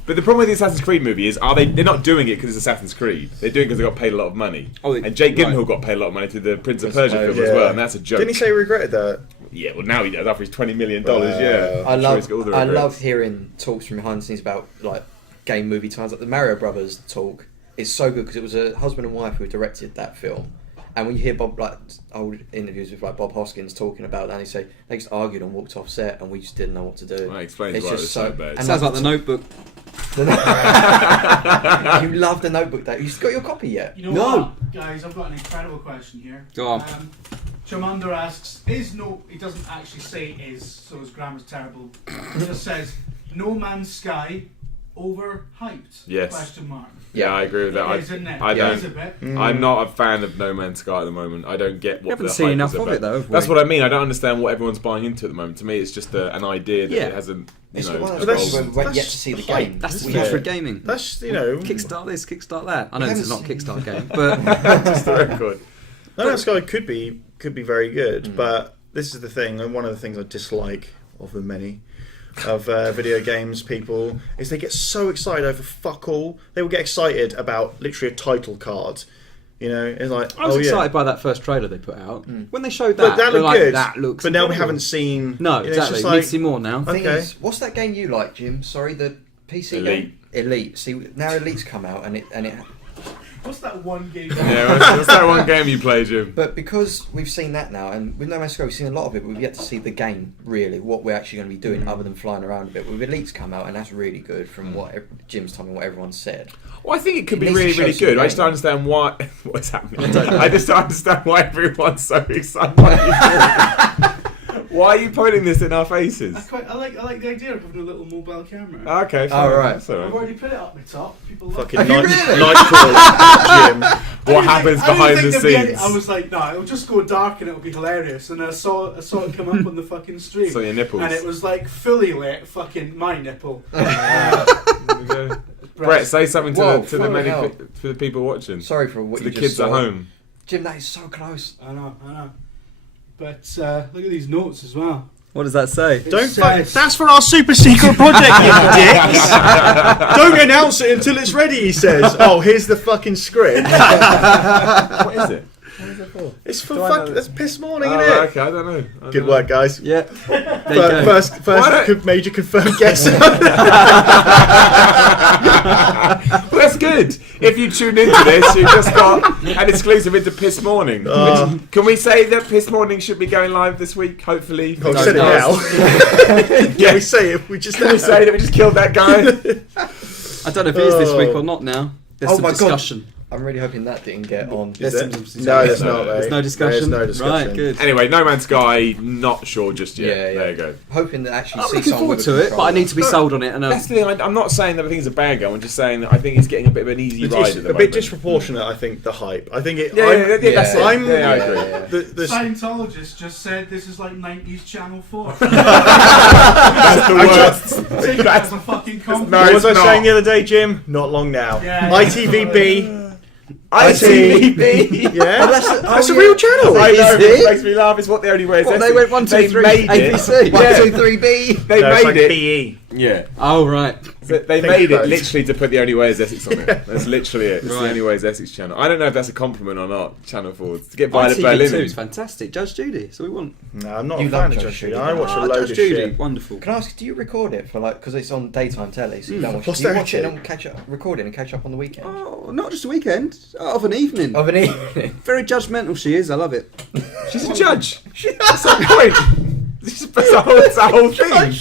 But the problem with the Assassin's Creed movie is, they're not doing it because it's Assassin's Creed. They're doing it because they got paid a lot of money. And Jake Gyllenhaal got paid a lot of money to the Prince of Persia film as well, and that's a joke. Didn't he say he regretted that? Yeah, well now he does after his $20 million. Yeah, I I'm sure he's got all the love regrets. hearing talks from behind the scenes about like game movie times, like the Mario Brothers talk. It's so good because it was a husband and wife who directed that film. And when you hear Bob, like old interviews with like Bob Hoskins talking about that, and he say they just argued and walked off set, and we just didn't know what to do. Well, that explains It's why it just was so bad. and Sounds like The Notebook. You love the Notebook, though. You got your copy yet? You know No. what, guys? I've got an incredible question here. Go on. Chamander asks, he doesn't actually say is, so his grammar's terrible. He just says, No Man's Sky overhyped? Yes. Question mark. Yeah, I agree with that. It is, isn't it? I It don't. is a bit. I'm not a fan of No Man's Sky at the moment. I don't get what haven't the seen hype enough is of about. it, though, have we? That's what I mean. I don't understand what everyone's buying into at the moment. To me, it's just an idea that Yeah. it hasn't. It's You know, one of But those that's- where we went yet that's to see the hype. game. That's the Yeah. future of gaming. That's, Kickstart this, kickstart that. I know We this is not haven't Kickstart game, but just the record. No Man's Sky could be very good, but this is the thing, and one of the things I dislike of the many of video games people is they get so excited over fuck all. They will get excited about literally a title card. You know, it's like I was oh, excited yeah. by that first trailer they put out. When they showed But that, that they're looked like, good. that looks but now we incredible. haven't seen. No, you know, it's exactly. just We need like, to see more now. Thing Okay. is, what's that game you like, Jim? Sorry, the PC Elite. game? Elite. See, now Elite's come out, and it What's that one game? Yeah, what's that one game you play, Jim? But because we've seen that now, and with No Man's Sky, we've seen a lot of it, but we've yet to see the game, really, what we're actually going to be doing other than flying around a bit. With Elite's come out, and that's really good from what Jim's told me, what everyone said. Well, I think it could be needs to really, show really some good. I game. just don't understand why... What's happening? I just don't understand why everyone's so excited. Why are you pointing this in our faces? I like the idea of having a little mobile camera. Okay, Oh, right. That's all I've right. already put it up my top. People love Fucking it. Nightcrawler, Jim. What happens behind the scenes? I was like, no, it'll just go dark and it'll be hilarious. And I saw it come up on the fucking stream. So your nipples. And it was like fully lit, fucking my nipple. There we go. Brett, say something to, Whoa, the, to the fucking many hell. to the people watching. Sorry for what To you the just kids saw. at home. Jim, that is so close. I know. But look at these notes as well. What does that say? That's for our super secret project, you dicks. Don't announce it until it's ready, he says. Oh, here's the fucking script. What is it? It's for Do I fuck. know? That's piss morning, Oh, isn't it? okay, I don't know. Good work, guys. Yeah. There you go. First major confirmed guest. Well, that's good. If you tuned into this, you just got an exclusive into Piss Morning. Which, can we say that Piss Morning should be going live this week? Hopefully. I've said it now. Yeah, we say it. We just Can we say that we just killed that guy? I don't know if it is this week or not now. There's Oh some my God. discussion. I'm really hoping that didn't get on. Is it? some- No, there's not. There's mate. no discussion. There's no discussion. Right, good. Anyway, No Man's Sky, not sure just yet. Yeah, yeah. There you go. Hoping to actually I'm see looking someone forward with to a it, but I controller. need to be sold on it. And That's the thing. I'm not saying that I think it's a bad game. I'm just saying that I think it's getting a bit of an easy ride at the A moment. bit disproportionate, I think, the hype. I think it. Yeah, that's it. I'm- Yeah, I yeah, agree. The Scientologist just said this is like 90s Channel 4. That's the worst. Take that as a fucking compliment. No, What was it's I not. saying the other day, Jim? Not long now. Yeah. ITVB. ITVB. Yeah, that's that's a real channel. I know, Is but it? it makes me laugh. It's what they only wear. What, they went 1, 2, 3, made it. ABC. 1, Yeah. 2, 3, B. They No, it's made like it. BE. Yeah. Oh, right. So they Think made about it it. literally to put the Only Way is Essex on it. That's literally it. It's the Right. Only Way is Essex channel. I don't know if that's a compliment or not. Channel 4 to get Violet ITV2 Berlin. is fantastic. Judge Judy, so we want. No, I'm not You a love fan of Judge Judge Judy. Judy. I watch a Oh, load Judge of Judy, shit. wonderful. Can I ask, do you record it for like, because it's on daytime telly, so you don't watch it? Do you Posterity. watch it and catch up, record it and catch up on the weekend? Oh, not just a weekend, of an evening. Of an evening. Very judgmental she is. I love it. She's a judge. That's the point. That's the whole thing.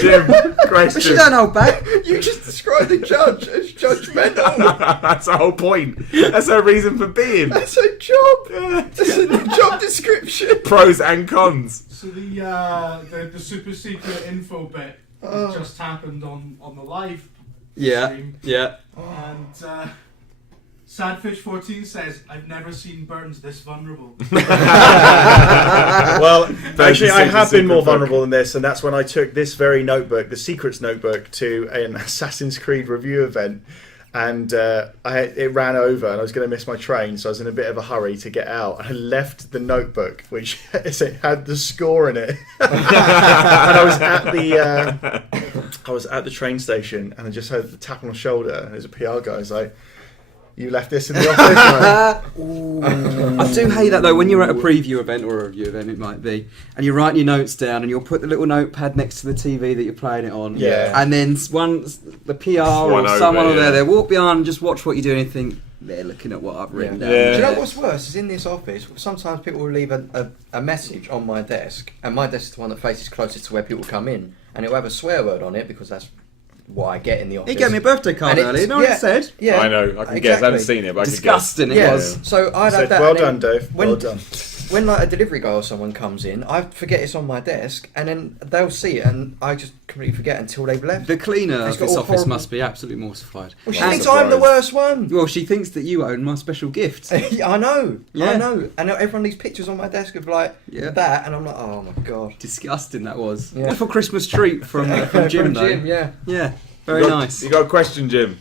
Jim, But she question. don't hold back. You just described the judge as judgmental. That's the whole point. That's her reason for being. That's a job. That's in the job description. Pros and cons. So the super secret info bit just happened on the live Yeah, stream. yeah. And Sadfish14 says, I've never seen Burns this vulnerable. Well, actually, I Secret have been more book. vulnerable than this, and that's when I took this very notebook, the Secrets notebook, to an Assassin's Creed review event, and it ran over, and I was going to miss my train, so I was in a bit of a hurry to get out. I left the notebook, which it had the score in it, and I was at the train station, and I just heard the tap on the shoulder, and there's a PR guy. He's like, "You left this in the office, man." I do hate that though, when you're at a preview event or a review event, it might be, and you're writing your notes down and you'll put the little notepad next to the TV that you're playing it on. Yeah. And then once the PR One or over, someone over yeah. there, they walk behind and just watch what you're doing and think, they're looking at what I've written down. Yeah. Do you know what's worse? Is in this office, sometimes people will leave a message on my desk, and my desk is the one that faces closest to where people come in, and it'll have a swear word on it because that's what I get in the office. He gave me a birthday card And it's- earlier, you know what yeah. it said? Yeah, I know. I can guess. I haven't exactly. seen it, but I can guess. Disgusting it Yeah, was. so I'd Said, have that. "Well and then done, Dave. When, Well done." When like a delivery guy or someone comes in, I forget it's on my desk, and then they'll see it, and I just completely forget until they've left. The cleaner It's of got this all office horrible- must be absolutely mortified. Well, she I'm thinks I'm the surprised. worst one. Well, she thinks that you own my special gift. Yeah, I know. Yeah. I know. And everyone leaves pictures on my desk of like Yeah. that, and I'm like, oh my god. Disgusting that was. Yeah. Wonderful Christmas treat from Jim From though. Jim, yeah. Yeah, very You got- nice. You got a question, Jim?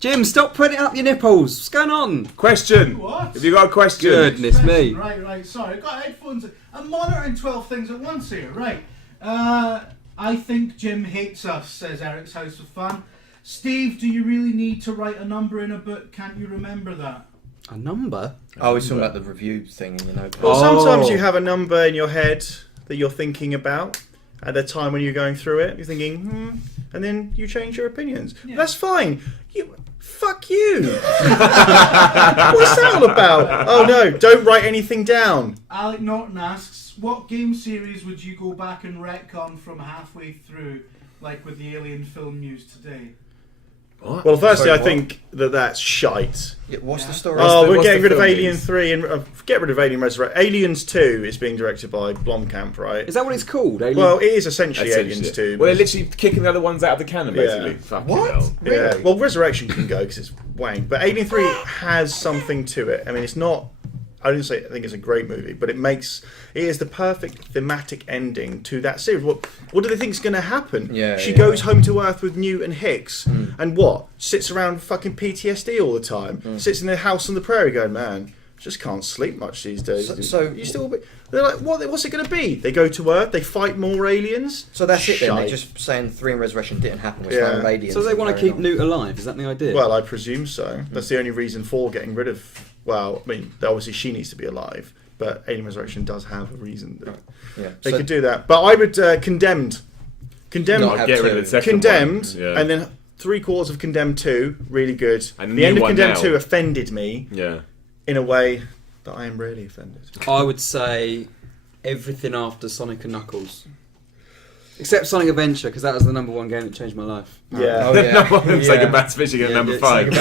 Jim, stop putting up your nipples. What's going on? Question. What? Have you got a question? Goodness me. Right, sorry. I've got headphones. I'm monitoring 12 things at once here. Right. I think Jim hates us, says Eric's House of Fun. Steve, do you really need to write a number in a book? Can't you remember that? A number? Oh, we're talking about the review thing, you know. Well, sometimes Oh. you have a number in your head that you're thinking about, at the time when you're going through it. You're thinking, and then you change your opinions. Yeah. That's fine. Fuck you. What's that all about? Oh no, don't write anything down. Alec Norton asks, what game series would you go back and retcon from halfway through, like with the Alien film news today? What? Well, firstly, Sorry, I think that's shite. Yeah, what's the story? Oh, we're what's getting the rid of film Alien news? 3 and get rid of Alien Resurrection. Aliens 2 is being directed by Blomkamp, right? Is that what it's called? Alien? Well, it is essentially Essentially. Aliens 2. Well, they're literally kicking the other ones out of the cannon, basically. Yeah. Fucking What? hell. Yeah. Really? Well, Resurrection can go because it's wank, but Alien 3 has something to it. I mean, it's not. I didn't say I think it's a great movie, but it is the perfect thematic ending to that series. What do they think is going to happen? She goes home to Earth with Newt and Hicks, and what? Sits around fucking PTSD all the time. Sits in their house on the prairie, going, man, just can't sleep much these days. So you still. They're like, what's it going to be? They go to Earth, they fight more aliens. So that's it then. Shite. They're just saying 3 and Resurrection didn't happen. We're Yeah. starting with aliens. So they want to carrying keep on. Newt alive? Is that the idea? Well, I presume so. That's the only reason for getting rid of. Well, I mean, obviously she needs to be alive, but Alien Resurrection does have a reason. Yeah. They So could do that, but I would Condemned, Not have Get rid two. of the second Condemned, one. Yeah. and then 3/4 of Condemned 2, really good. And The end new of one Condemned now. 2 offended me Yeah. in a way that I am rarely offended. I would say everything after Sonic and Knuckles. Except Sonic Adventure, because that was the #1 game that changed my life. Yeah. Oh, yeah. No one was like Yeah. a Bass Fishing at Yeah, number yeah, 5.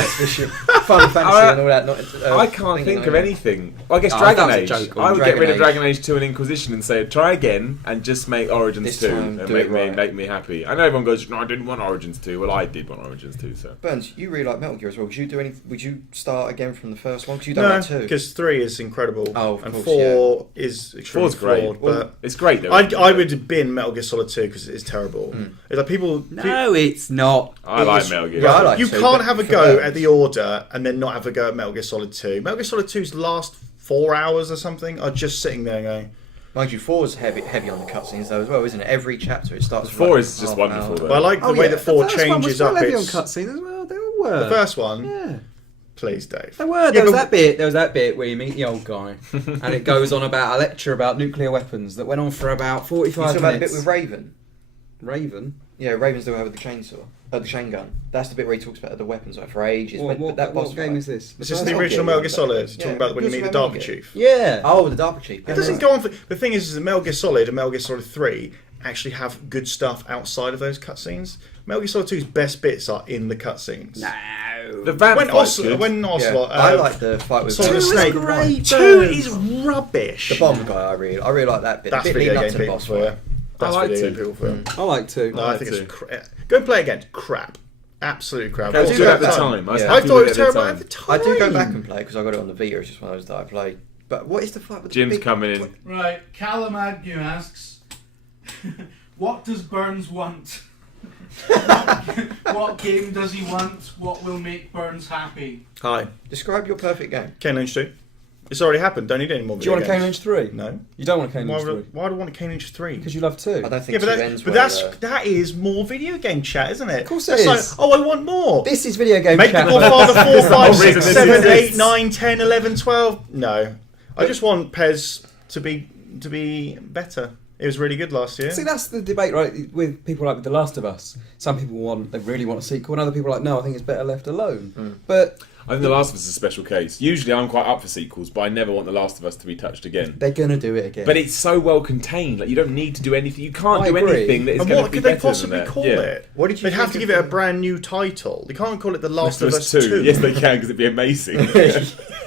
Fun Fantasy and all that. I can't think of anything. Well, I guess Oh, Dragon that was a Age. joke. I would get Dragon rid of Age. Dragon Age 2 and Inquisition and say, try again and just make Origins This 2 time, and do make it me right. make me happy. I know everyone goes, no, I didn't want Origins 2. Well, I did want Origins 2, so. Burns, you really like Metal Gear as well. Would you do any? Would you start again from the first one? Because you don't No, like 2. because 3 is incredible, Oh, of and course, 4 is extremely 4's great. flawed, Well, but It's great, though. I would bin Metal Gear Solid 2 because it is terrible. It's like people. No, it's not. I like Metal Gear. Yeah, I like You 2, can't but have a for go Burns- at the Order and then not have a go at Metal Gear Solid 2. Metal Gear Solid 2's last 4 hours or something are just sitting there going. Mind you, 4 is heavy on the cutscenes though as well, isn't it? Every chapter it starts. with 4 like is just half wonderful, hour. though. But I like the way that 4 the first one was changes well up heavy on its. cutscenes as well. They all were. The first one, Yeah. please, Dave. There were. Yeah, There was but- that bit. There was that bit where you meet the old guy, and it goes on about a lecture about nuclear weapons that went on for about You 45 talk about the minutes. bit with Raven. Raven. Yeah, Raven's the one with the chainsaw, the chain gun. That's the bit where he talks about the weapons like for ages. What, but that boss what game fight- is this? This is first the one. original Yeah, Metal Gear yeah. Solid. Yeah. Talking about when you Who's meet the Metal Darker Gear? Chief. Yeah. Oh, the Darker Chief. It doesn't go on for. The thing is that Metal Gear Solid and Metal Gear Solid 3 actually have good stuff outside of those cutscenes. Metal Gear Solid 2's best bits are in the cutscenes. No. The vamp When fight's good. when Yeah, Ocelot, I like the fight with Solid Two is Snake. great, 2 Burns. is rubbish. the bomb guy. I really like that bit. That's the bit video leading up game to the people boss for you. fight. That's I like video game 2. people for you. I like to. No, I I like think 2. it's go and play it again. Crap. Absolute crap. It was I good do at the that time. I was Yeah. I happy thought with it was at the terrible time. at the time. I do go back and play because I got it on the Vita. It's just one of those that I play. But what is the fight with Jim's the big... coming in. Right, Callum Agnew asks, what does Burns want? What game does he want? What will make Burns happy? Hi. Describe your perfect game. Kane Lynch 2. It's already happened. Don't need any more Do you want a video Kane games. Lynch 3? No. You don't want a Kane Why Lynch 3? would I want a Kane Lynch 3? Because you love 2. I don't think Yeah, two but, ends but well, that is more video game chat, isn't it? Of course it That's is. Like, oh, I want more. This is video game Make the chat. Godfather 4, That's the 5, whole 6, reason this 7, 8, exists. 9, 10, 11, 12. No. I just want Pez to be better. It was really good last year. See, that's the debate, right? With people like The Last of Us. Some people they really want a sequel, and other people are like, no, I think it's better left alone. But I think The Last of Us is a special case. Usually I'm quite up for sequels, but I never want The Last of Us to be touched again. they're gonna do it again. But it's so well contained. Like you don't need to do anything. You can't I do agree. anything that is And going to what be could they better than possibly that. call Yeah. it? What did you They'd have to think give of it a brand new title. They can't call it The Last of Us Last 2. Yes, they can because it'd be amazing. You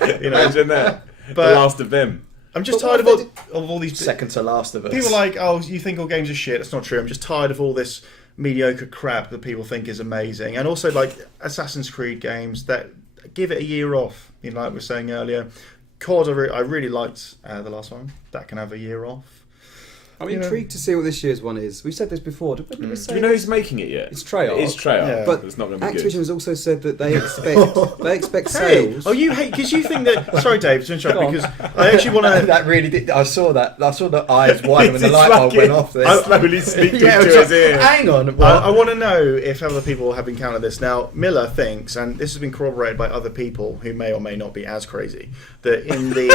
know? Imagine that. But- The Last of Them. I'm just But tired what of all these... Second to Last of Us. People are like, oh, you think all games are shit. That's not true. I'm just tired of all this mediocre crap that people think is amazing. And also, like, Assassin's Creed games that give it a year off. You know, like we were saying earlier. COD, I really liked the last one. That can have a year off. I'm you know. intrigued to see what this year's one is. We've said this before. Did we say Do you know who's making it yet? It's Treyarch. It is Treyarch, Yeah. but it's not going to be Activision good. has also said that they expect Hey, sales. oh, you hate because you think that. Sorry, Dave, to interrupt Go on. because I actually want to. that really did. I saw that. I saw the eyes widen when the It's light bulb like went it- off. There. I slowly sneaked Yeah, into it was his ear. Hang on. I What? want to know if other people have encountered this. Now, Miller thinks, and this has been corroborated by other people who may or may not be as crazy, that in the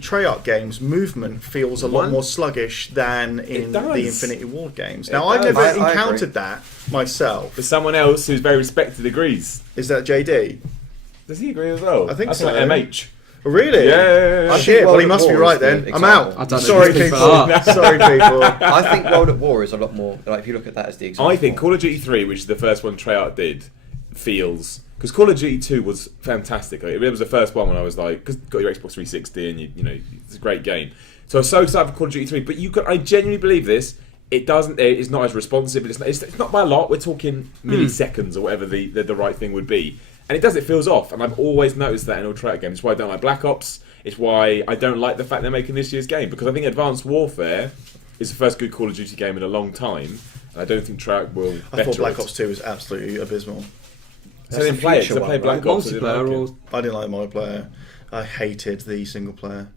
Treyarch games, movement feels feels a lot more sluggish than in the Infinity Ward games. Now, I've does. never I encountered that myself. But someone else who's very respected agrees. Is that JD? Does he agree as well? I think so. Like MH. Oh, really? Yeah. Oh, shit, well, he must be right then. I'm out. I don't know Sorry, who these people. people are. Sorry, people. I think World at War is a lot more. Like if you look at that as the example, I think Call of Duty 3, which is the first one Treyarch did, feels... Because Call of Duty 2 was fantastic. Like, it was the first one when I was like... Because you got your Xbox 360 and, you know, it's a great game. So I was so excited for Call of Duty 3. But I genuinely believe this. It's not as responsive. It's not by a lot. We're talking milliseconds or whatever the right thing would be. And it feels off. And I've always noticed that in all Treyarch games. It's why I don't like Black Ops. It's why I don't like the fact they're making this year's game. Because I think Advanced Warfare is the first good Call of Duty game in a long time. And I don't think Treyarch will I thought Black Ops 2 was absolutely abysmal. So they didn't play it. So they played Black Ops. Multiplayer I didn't like the multiplayer. I hated the single player.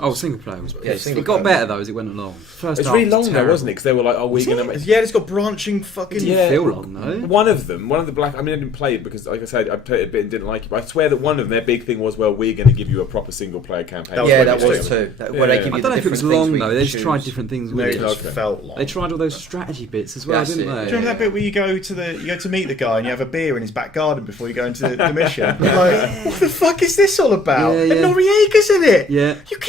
Oh, single player was. Yeah, It got better though as it went along. First It's half really was long though, terrible. wasn't it? Because they were like, "Oh, we're going to make." Yeah, it's got branching fucking... It didn't feel long though. One of the Black. I mean, I didn't play it because, like I said, I played it a bit and didn't like it. But I swear that one of them, their big thing was, "Well, we're going to give you a proper single player campaign." that was too. Where they give I you don't know the if it was different long things though. we They could just tried choose. different things No, with it it. just felt long. They tried all those strategy bits as well, That's didn't it. they? Do you remember that bit where you go to meet the guy and you have a beer in his back garden before you go into the mission? You're like, what the fuck is this all about? Yeah, And yeah. Noriega's in it. Yeah. You can't.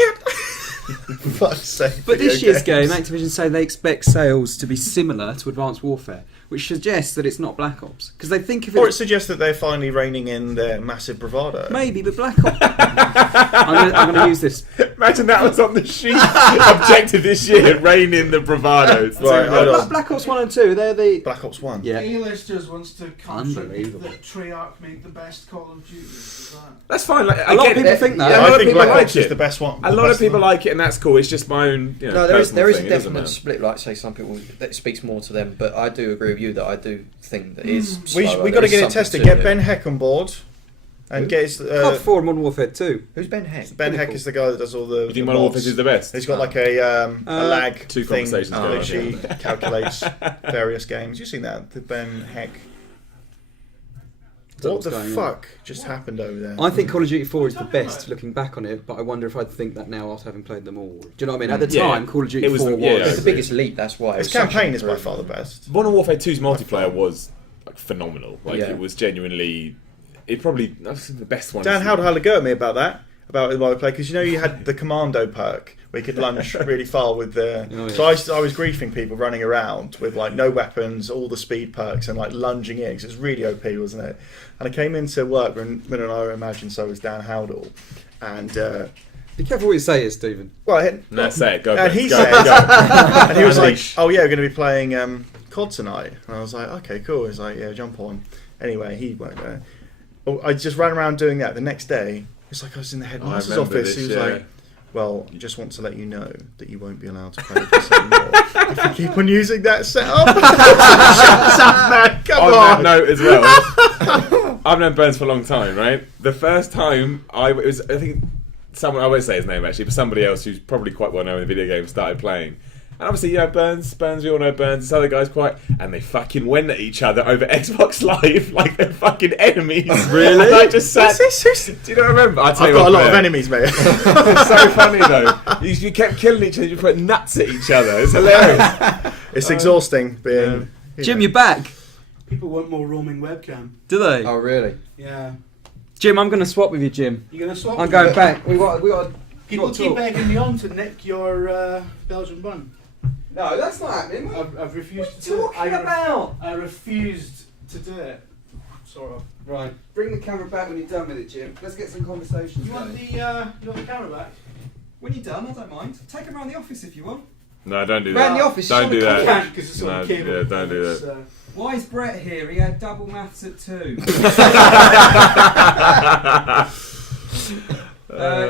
For fuck's sake. But this video year's game, games. Activision say they expect sales to be similar to Advanced Warfare, which suggests that it's not Black Ops. Because they think if Or it it's... suggests that they're finally reining in their massive bravado. Maybe, but Black Ops... I'm going to use this. Imagine that was on the sheet. Objective this year: rein in the bravados. Right, hold on. Black Ops 1 and 2, they're the... Black Ops 1. Yeah. A-listers wants to contribute Unbelievable. that Treyarch make the best Call of Duty. Is that? That's fine. Like, A lot of people think that. Yeah, a lot I of think people Black like Ops is it. the best one. A lot of people like it, and that's cool. It's just my own. You know, No, there is personal a thing. It doesn't definite matter. split. Like say, some people that speaks more to them, but I do agree with you that I do think that is. We slower. got to There is get it something tested. to Get it. Ben Heck on board, and get his. COD 4 and Modern Warfare 2. Who's Ben Heck? Ben Heck is the guy that does all the. You think the Modern mods. Warfare is the best? He's got like a lag Two thing conversations going which on, he yeah. calculates various games. You've seen that, the Ben Heck. Don't know What the what's going fuck just happened over there? I think Call of Duty 4 is the best looking back on it, but I wonder if I'd think that now after having played them all. Do you know what I mean? At the Yeah. time, Call of Duty It was 4 the- was... yeah, It's the biggest leap. That's why. His It's such campaign an is by far the improvement. best. Modern Warfare 2's multiplayer was like phenomenal. Like Yeah. it was genuinely. It probably that's the best one. Dan Howard had a go at me about that, about the multiplayer, because you know you had the commando perk where you could lunge really far with the. Oh, yeah. So I was griefing people running around with like no weapons, all the speed perks, and like lunging in. 'Cause it was really OP, wasn't it? And I came into work when I imagine so was Dan Howdall, and Be careful what you say here, Stephen. well, No, say it. Go. and Ben, he go, said, go. and he was like, Unleash. "Oh yeah, we're going to be playing COD tonight." And I was like, "Okay, cool." He's like, "Yeah, jump on." Anyway, he went there. Oh, I just ran around doing that. The next day, it's like I was in the headmaster's remember office. this, He was yeah. like, "Well, I just want to let you know that you won't be allowed to play this anymore if you keep on using that setup." Shut up, man! Come On on. that note as well, I've known Burns for a long time, right? The first time I think someone, I won't say his name actually, but somebody else who's probably quite well known in the video game started playing. And obviously, you know, Burns, we all know Burns, this other guy's quite, and they fucking went at each other over Xbox Live like they're fucking enemies. Really? And I just sat, What's this? do you not remember? I'll tell I've you got a what, lot of man. enemies, mate. It's so funny though. You kept killing each other, you put nuts at each other. It's hilarious. It's exhausting being. you Jim, know. you're back. People want more roaming webcam. Do they? Oh really? Yeah. Jim, I'm going to swap with you, Jim. You're gonna swap. I'm with going it? back. We got. People keep begging me on to nick your Belgian bun. No, that's not happening. I've refused What to are do you it. talking about? I refused to do it. Sort of. Right. Bring the camera back when you're done with it, Jim. Let's get some conversations You want going. the camera back? When you're done, I don't mind. Take him around the office if you want. No, don't do Around that. the office. Don't do I that. can't because it's on No, cable. yeah, don't do It's, that. Why is Brett here? He had double maths at 2.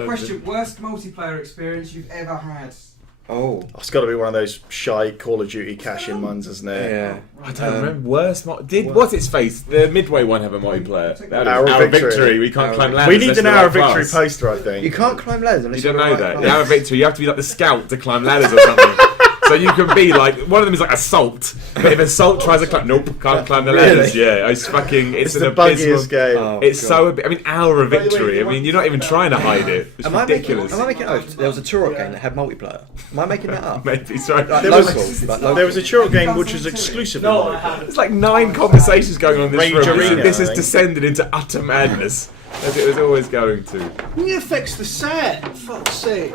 Question: worst multiplayer experience you've ever had? Oh. It's got to be one of those shy Call of Duty cash-in ones, isn't it? Yeah. I don't remember. Worst what's its face? The Midway one have a multiplayer. That Hour is of Hour Victory. Victory. We can't Hour climb of- ladders. We need That's an the hour right of victory class. poster, I think. You can't climb ladders unless You don't you're know the right that. class. The Hour of Victory. You have to be like the scout to climb ladders or something. So you can be like, one of them is like Assault, but if Assault tries to climb, nope, can't climb the ladders. Yeah, it's an the abysmal buggiest game. Oh, it's God. so. I mean, hour of victory. I mean, you're not even trying to hide it. It's Am I making ridiculous. there was a Turok game that had multiplayer. Am I making that up? Maybe sorry. Like There local, was- like local. There was a Turok game which was exclusively local. There's like 9 conversations going on in this Rage room. Arena, This I has think. descended into utter madness, as it was always going to. We need to fix the set. Fuck's sake.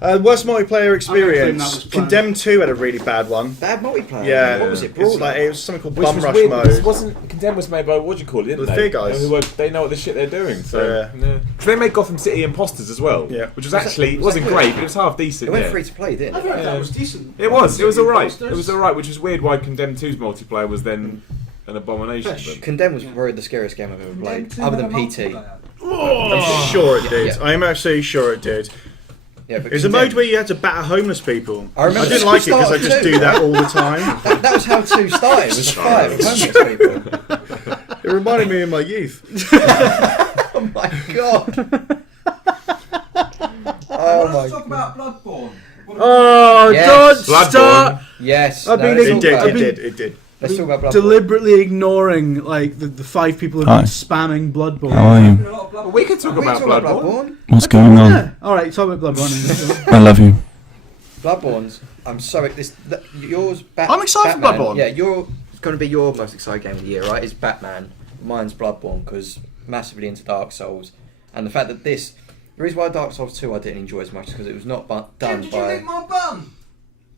Worst multiplayer I'm gonna claim that experience. was planned. Condemned 2 had a really bad one. Bad multiplayer. Yeah. What was it? It's Brawler? like, it was something called Which Bum was Rush weird, mode. because wasn't Condemned was made by, what do you call it, didn't The they? Fear guys. They know what the shit they're doing. So Yeah. Because they made Gotham City Imposters as well. Yeah. Which was actually, it was that wasn't good? great, but it was half decent. It went Yeah. free to play, didn't I it? thought that was decent. It was alright. It Imposters. was alright, which is weird why Condemned 2's multiplayer was then an abomination. But Condemned was probably the scariest game I've ever played, other than PT. I'm sure it did. Yeah. I am absolutely sure it did. Yeah, but It was a mode where you had to batter homeless people. I remember didn't the like it because I start just too. do that all the time. That was how 2 started. It was 5 homeless people. It reminded me of my youth. Oh my god. Oh Let's my talk about Bloodborne. Oh, Yes. don't Bloodborne. start Yes. I've been let's It talk did, about it did, it did. Let's talk about Bloodborne. deliberately ignoring like the 5 people who've Hi. been spamming Bloodborne. How are you? A lot of Bloodborne. we could talk We about talk about Bloodborne. Bloodborne. What's going on? Yeah. All right, talk about Bloodborne. I love you. Bloodborne's. I'm so yours. I'm excited for Batman, Bloodborne. Yeah, it's going to be your most exciting game of the year, right? It's Batman. Mine's Bloodborne because massively into Dark Souls, and the fact that the reason why Dark Souls 2 I didn't enjoy as much is because it was not done Did you by. lick my bum?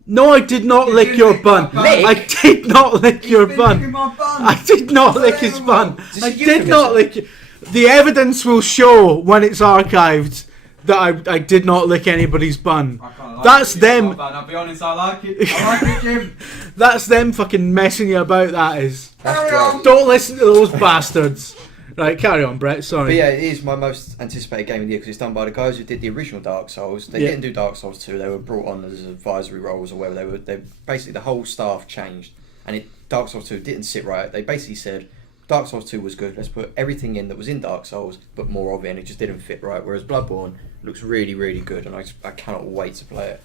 No, I did not You lick did your lick my bun. bun. I did not lick your You've been licking bun. my bum. I did not lick his bun. This I is did not euphemism. lick. The evidence will show when it's archived that I did not lick anybody's bun. I kinda like That's it, them. but I'll be honest, I like it. I like it, Jim. That's them fucking messing you about. That is. Carry on. Don't listen to those bastards. Right, carry on, Brett. But Sorry. yeah, it is my most anticipated game of the year because it's done by the guys who did the original Dark Souls. They Yeah. didn't do Dark Souls 2. They were brought on as advisory roles or whatever. They basically the whole staff changed, and Dark Souls 2 didn't sit right. They basically said Dark Souls 2 was good. Let's put everything in that was in Dark Souls, but more of it, and it just didn't fit right. Whereas Bloodborne looks really, really good, and I cannot wait to play it.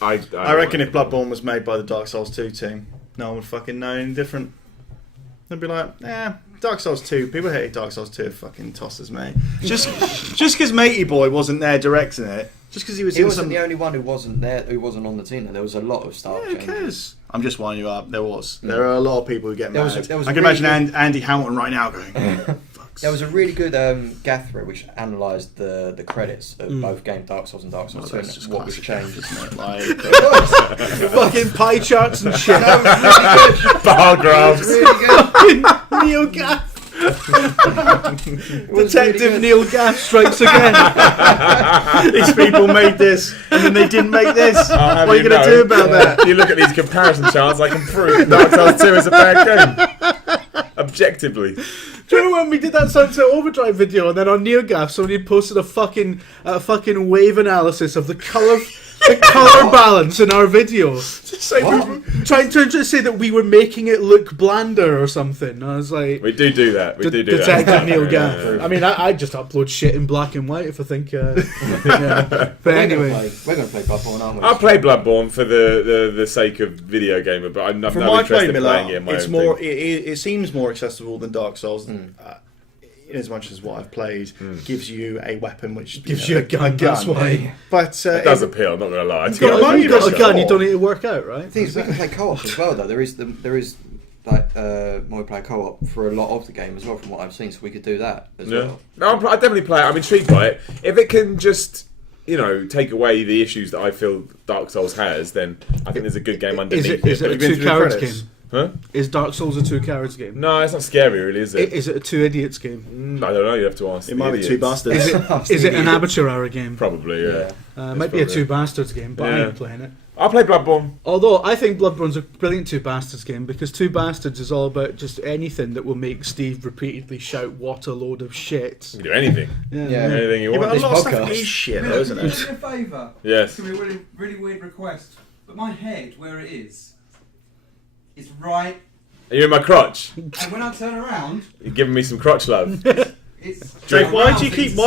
I reckon if Bloodborne was made by the Dark Souls 2 team, no one would fucking know any different. They'd be like, Dark Souls 2, people hated Dark Souls 2 fucking tosses, mate. Just because Matey Boy wasn't there directing it, just because he was He in wasn't some... the only one who wasn't there, who wasn't on the team. There was a lot of staff Yeah, who changes. cares? I'm just winding you up. There was. There are a lot of people who get There mad. was- there was I a can really imagine Andy Hamilton right now going, fucks. There was a really good Gathra which analysed the credits of both game Dark Souls and Dark Souls 2 and That's just what was classic, changed. isn't it? Like, Fucking pie charts and shit. That was really good. bar It graphs. was really good. Neil Gaff. It was Detective really good. Neil Gaff strikes again. these people made this, and then they didn't make this. I'll have What are you going to do about that? You look at these comparison charts, I can prove Dark Souls 2 is a bad game. Objectively. Do you know when we did that Sunset Overdrive video, and then on NeoGAF, somebody posted a fucking wave analysis of the color balance in our video, trying to say that we were making it look blander or something. I was like, We do that. We do Detective that. Neil Yeah, Gaff. yeah, yeah. I mean, I just upload shit in black and white if I think. Yeah. But anyway, we're going to play Bloodborne, aren't we? I'll play Bloodborne for the sake of VideoGamer, but I'm From no my interest play, in Miller, playing it in my it's own more. thing. It seems more accessible than Dark Souls. In as much as what I've played gives you a weapon which gives you a gun. That's why. But It does appeal, I'm not going to lie. You've got, Money you've got a rush. gun. You don't need to work out, right? The thing is, we can play co-op as well, though. There is like multiplayer co-op for a lot of the game as well, from what I've seen. So we could do that as Yeah. well. No, I definitely play it. I'm intrigued by it. If it can just, take away the issues that I feel Dark Souls has, then I think there's a good game underneath Is it a Have you been two through the carrots credits? game? Huh? Is Dark Souls a two carrots game? No, it's not scary, really, is it? Is it a two idiots game? I don't know. You have to ask. It the might be two idiots. bastards. Is it an amateur hour game? Probably, yeah. Might be a probably- two bastards game, but I Yeah. ain't playing it. I'll play Bloodborne. Although I think Bloodborne's a brilliant two bastards game because two bastards is all about just anything that will make Steve repeatedly shout "what a load of shit." You can do anything. Yeah. Anything you Yeah, want. but a This lot of stuff podcast. is shit, Miller, though, isn't can you it? do me a favour? Yes. It's going to be a really, really weird request. But my head, where it is right. Are you in my crotch? And when I turn around, You're giving me some crotch love. it's. Drake, why are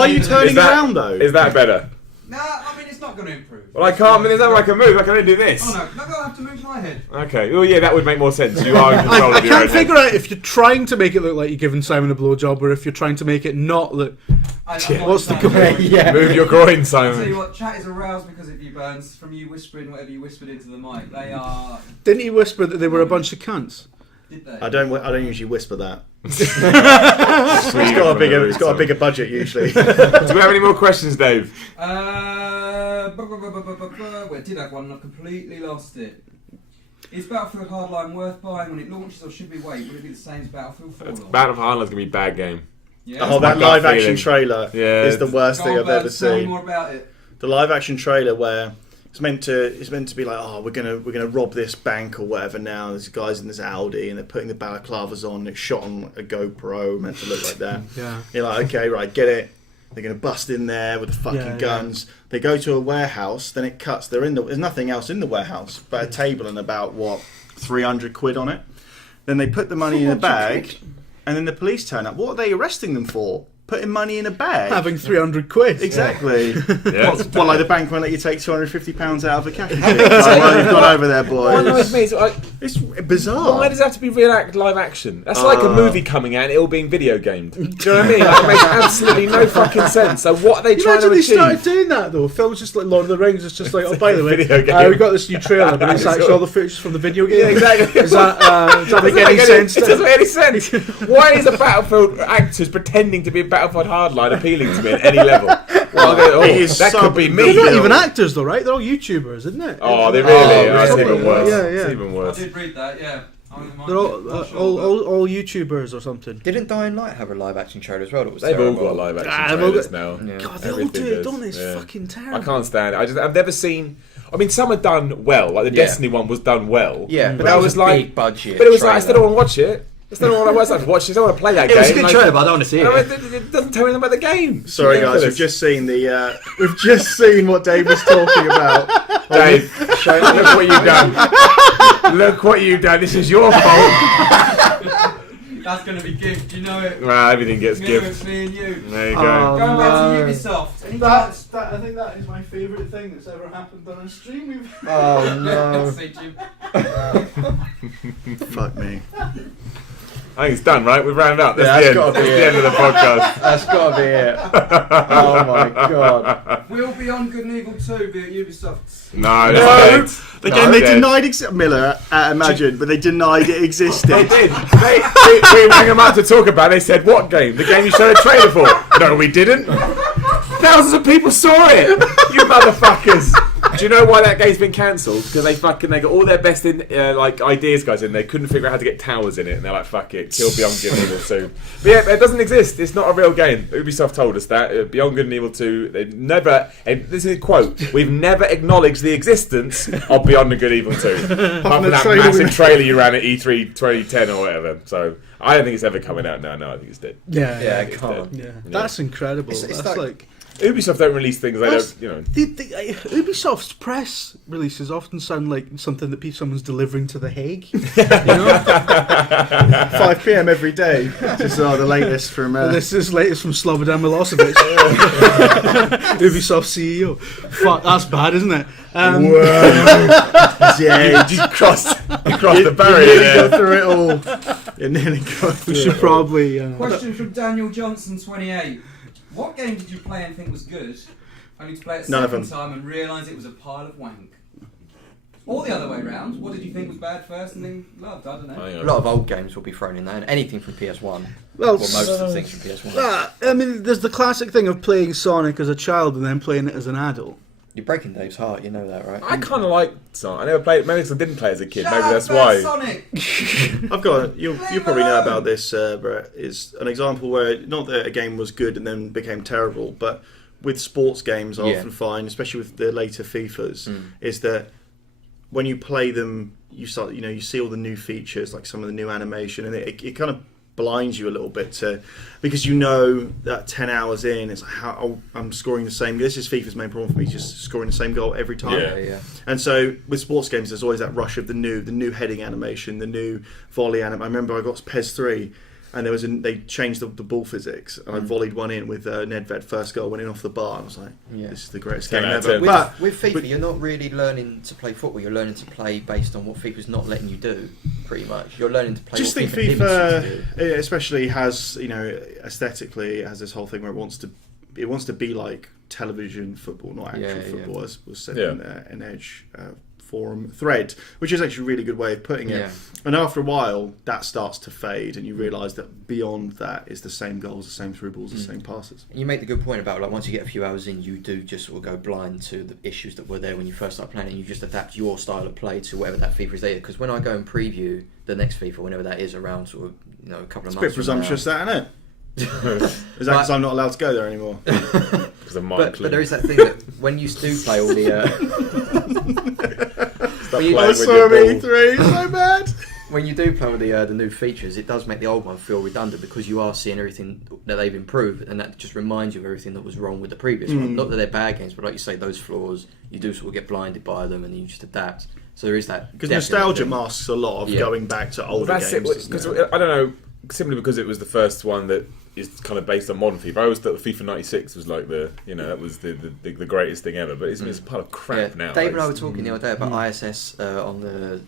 you turning Is that- around though? Is that better? No, I mean, it's not going to improve. Well, I can't. There's nothing I can move. I can only do this. Oh no, maybe I'll have to move my head. Okay. Well, yeah, that would make more sense. You are in control I of your can't own head. figure out if you're trying to make it look like you're giving Simon a blowjob or if you're trying to make it not look. What's the goal? Yeah. Move your groin, I'll tell you Simon. what, chat is aroused because of you, Burns. From you whispering whatever you whispered into the mic. They are. Didn't he whisper that they were a bunch of cunts? Did they? I don't usually whisper that. It's got a bigger budget usually. Do we have any more questions, Dave? We did have one and I've completely lost it. Is Battlefield Hardline worth buying when it launches or should we wait? Would it be the same as Battlefield 4 launch? Battlefield Hardline's gonna be a bad game. Yeah. Oh, that my live gut action feeling. trailer Yeah, is the worst Go thing on, I've ever Burns, tell me seen. more about it. The live action trailer where it's meant to be like, oh, we're gonna rob this bank or whatever now. There's guys in this Audi and they're putting the balaclavas on. It's shot on a GoPro, meant to look like that. Yeah. You're like, okay, right, get it. They're gonna bust in there with the fucking guns. They go to a warehouse, then it cuts. There's nothing else in the warehouse but a table and about 300 quid on it. Then they put the money in a bag, and then the police turn up. What are they arresting them for? Putting money in a bag. Having 300 quid. Exactly. Yeah. Well, like the bank won't let you take £250 out of a cash machine. Like, well, you've gone over there, What annoys boys. me is, like, It's bizarre. why does it have to be live action? That's like a movie coming out and it all being video gamed. Do you know what I mean? Like, it makes absolutely no fucking sense. So what are they trying to Imagine they achieve? started doing that though. Films just like Lord of the Rings. It's just like, oh, by the way, Video game. we got this new trailer, but it's actually all the footage from the video game. Yeah, exactly. Does that make any sense? It doesn't make any sense. Why is the Battlefield actors pretending to be a Battlefield Hardline appealing to me at any level? Well, it is that so could be me. They're not even actors though, right? They're all YouTubers, isn't it? Oh, they really are. It's really? even worse. Yeah, yeah. It's even I worse. did read that, yeah. They're all YouTubers or something. Didn't Dying Light have a live action trailer as well? That was They've all terrible? got live action Ah, they've all trailers got- now. Yeah. God, they all Everything do it, does, don't they? It's yeah. fucking terrible. I can't stand it. I've never seen. I mean, some are done well. Like the Yeah. Destiny one was done well. Yeah, but that I was was a like, big budget. but it was like I still trailer. don't want to watch it. I still don't want to watch it. I don't want to play that It game. was a good Like, trailer, but I don't want to see I it. mean, it doesn't tell me anything about the game. Sorry, guys. We've just seen we've just seen what Dave was talking about. Dave, look what you've done. Look what you've done. This is your fault. That's going to be gift, you know it. Well, everything gets Me, gift. it's me and you. There you Oh, go. Going back no. to Ubisoft. Any That's that. I think that is my favourite thing that's ever happened on a stream. We've Oh no. See, Jim. Fuck me. I think it's done, right? We've rounded up. That's Yeah, the end. that's gotta That's be the it. end of the podcast. That's gotta be it. Oh my god. Will Beyond Good and Evil 2 be at Ubisoft? No, No. that's The No, game they dead. denied Miller at Imagine, but they denied it existed. They did. We rang them up to talk about it. They said, what game? The game you showed a trailer for. No, we didn't. Thousands of people saw it. You motherfuckers. Do you know why that game's been cancelled? Because they got all their best ideas guys in. They couldn't figure out how to get towers in it, and they're like, "Fuck it, kill Beyond Good and Evil 2." But yeah, it doesn't exist. It's not a real game. Ubisoft told us that Beyond Good and Evil 2. They've never. And this is a quote. We've never acknowledged the existence of Beyond Good and Evil 2. Apart from that massive trailer you ran at E3 2010 or whatever. So I don't think it's ever coming out now. No, I think it's dead. Yeah, Yeah, It's come dead. on. yeah. That's incredible. It's That's like- Ubisoft don't release things they That's- don't, you know. Ubisoft's press releases often sound like something that someone's delivering to The Hague. You know? 5 p.m. every day. Just the latest from. This is latest from Slobodan Milosevic, Ubisoft CEO. Fuck, that's bad, isn't it? Yeah, You crossed the barrier You nearly there. go through it all. You nearly go through We it should all. probably. Question from Daniel Johnson, 28. What game did you play and think was good, only to play it a None of second them. time and realise it was a pile of wank? Or the other way round. What did you think was bad first and then loved? I don't know. A lot of old games will be thrown in there, and anything from PS1. Well, Well, most of the things from PS1. I mean, there's the classic thing of playing Sonic as a child and then playing it as an adult. You're breaking Dave's heart, you know that, right? I kind of like Sonic. I never played. Maybe because I didn't play as a kid. Shut Maybe up that's about why. Sonic! I've got you probably know alone. about this, Brett. Is an example where not that a game was good and then became terrible, but with sports games, I Yeah. often find, especially with the later FIFAs, is that when you play them, you start, you see all the new features, like some of the new animation, and it kind of blinds you a little bit because you know that 10 hours in, it's like how I'm scoring the same. This is FIFA's main problem for me, just scoring the same goal every time. Yeah. And so with sports games, there's always that rush of the new heading animation, the new volley animation. I remember I got PES 3, and they changed the ball physics, and I volleyed one in with Nedved first goal, went in off the bar, and I was like, this is the greatest game ever. With FIFA, you're not really learning to play football. You're learning to play based on what FIFA's not letting you do. Pretty much, you're learning to play. Just what think FIFA FIFA, especially has aesthetically, it has this whole thing where it wants to be like television football, not actual football, as was said in an Edge forum thread, which is actually a really good way of putting it. And after a while, that starts to fade, and you realise that beyond that is the same goals, the same through balls, the same passes. You make the good point about, like, once you get a few hours in, you do just sort of go blind to the issues that were there when you first started playing, and you just adapt your style of play to whatever that FIFA is there. Because when I go and preview the next FIFA, whenever that is around, sort of, a couple of months. It's a bit presumptuous, that, isn't it? Is that because I'm not allowed to go there anymore? But there is that thing that when you do play all so bad. When you do play with the new features, it does make the old one feel redundant because you are seeing everything that they've improved, and that just reminds you of everything that was wrong with the previous one. Not that they're bad games, but like you say, those flaws, you do sort of get blinded by them, and you just adapt. So there is that. Because nostalgia masks a lot of going back to older games. Because I don't know, simply because it was the first one that is kind of based on modern FIFA. I always thought FIFA 96 was like that was the greatest thing ever, but it's a pile of crap now. Dave and I were talking the other day about ISS on the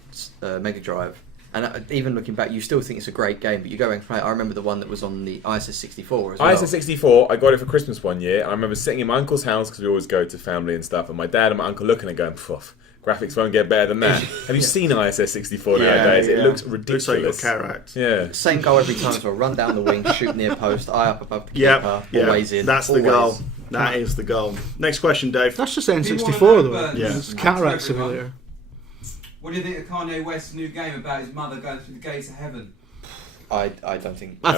Mega Drive, and even looking back, you still think it's a great game, but you go and play it. I remember the one that was on the ISS 64 as well. ISS 64, I got it for Christmas one year, and I remember sitting in my uncle's house, because we always go to family and stuff, and my dad and my uncle looking and going, pfft, graphics won't get better than that. Have you seen ISS 64 nowadays? It looks ridiculous. Looks like your Carrack. Yeah. Same goal every time as well. Run down the wing, shoot near post, eye up above the keeper, always in. That's the goal. That is the goal. Next question, Dave. That's just N64 though. Yeah. It's Cataract Simulator. What do you think of Kanye West's new game about his mother going through the gates of heaven? I don't think. I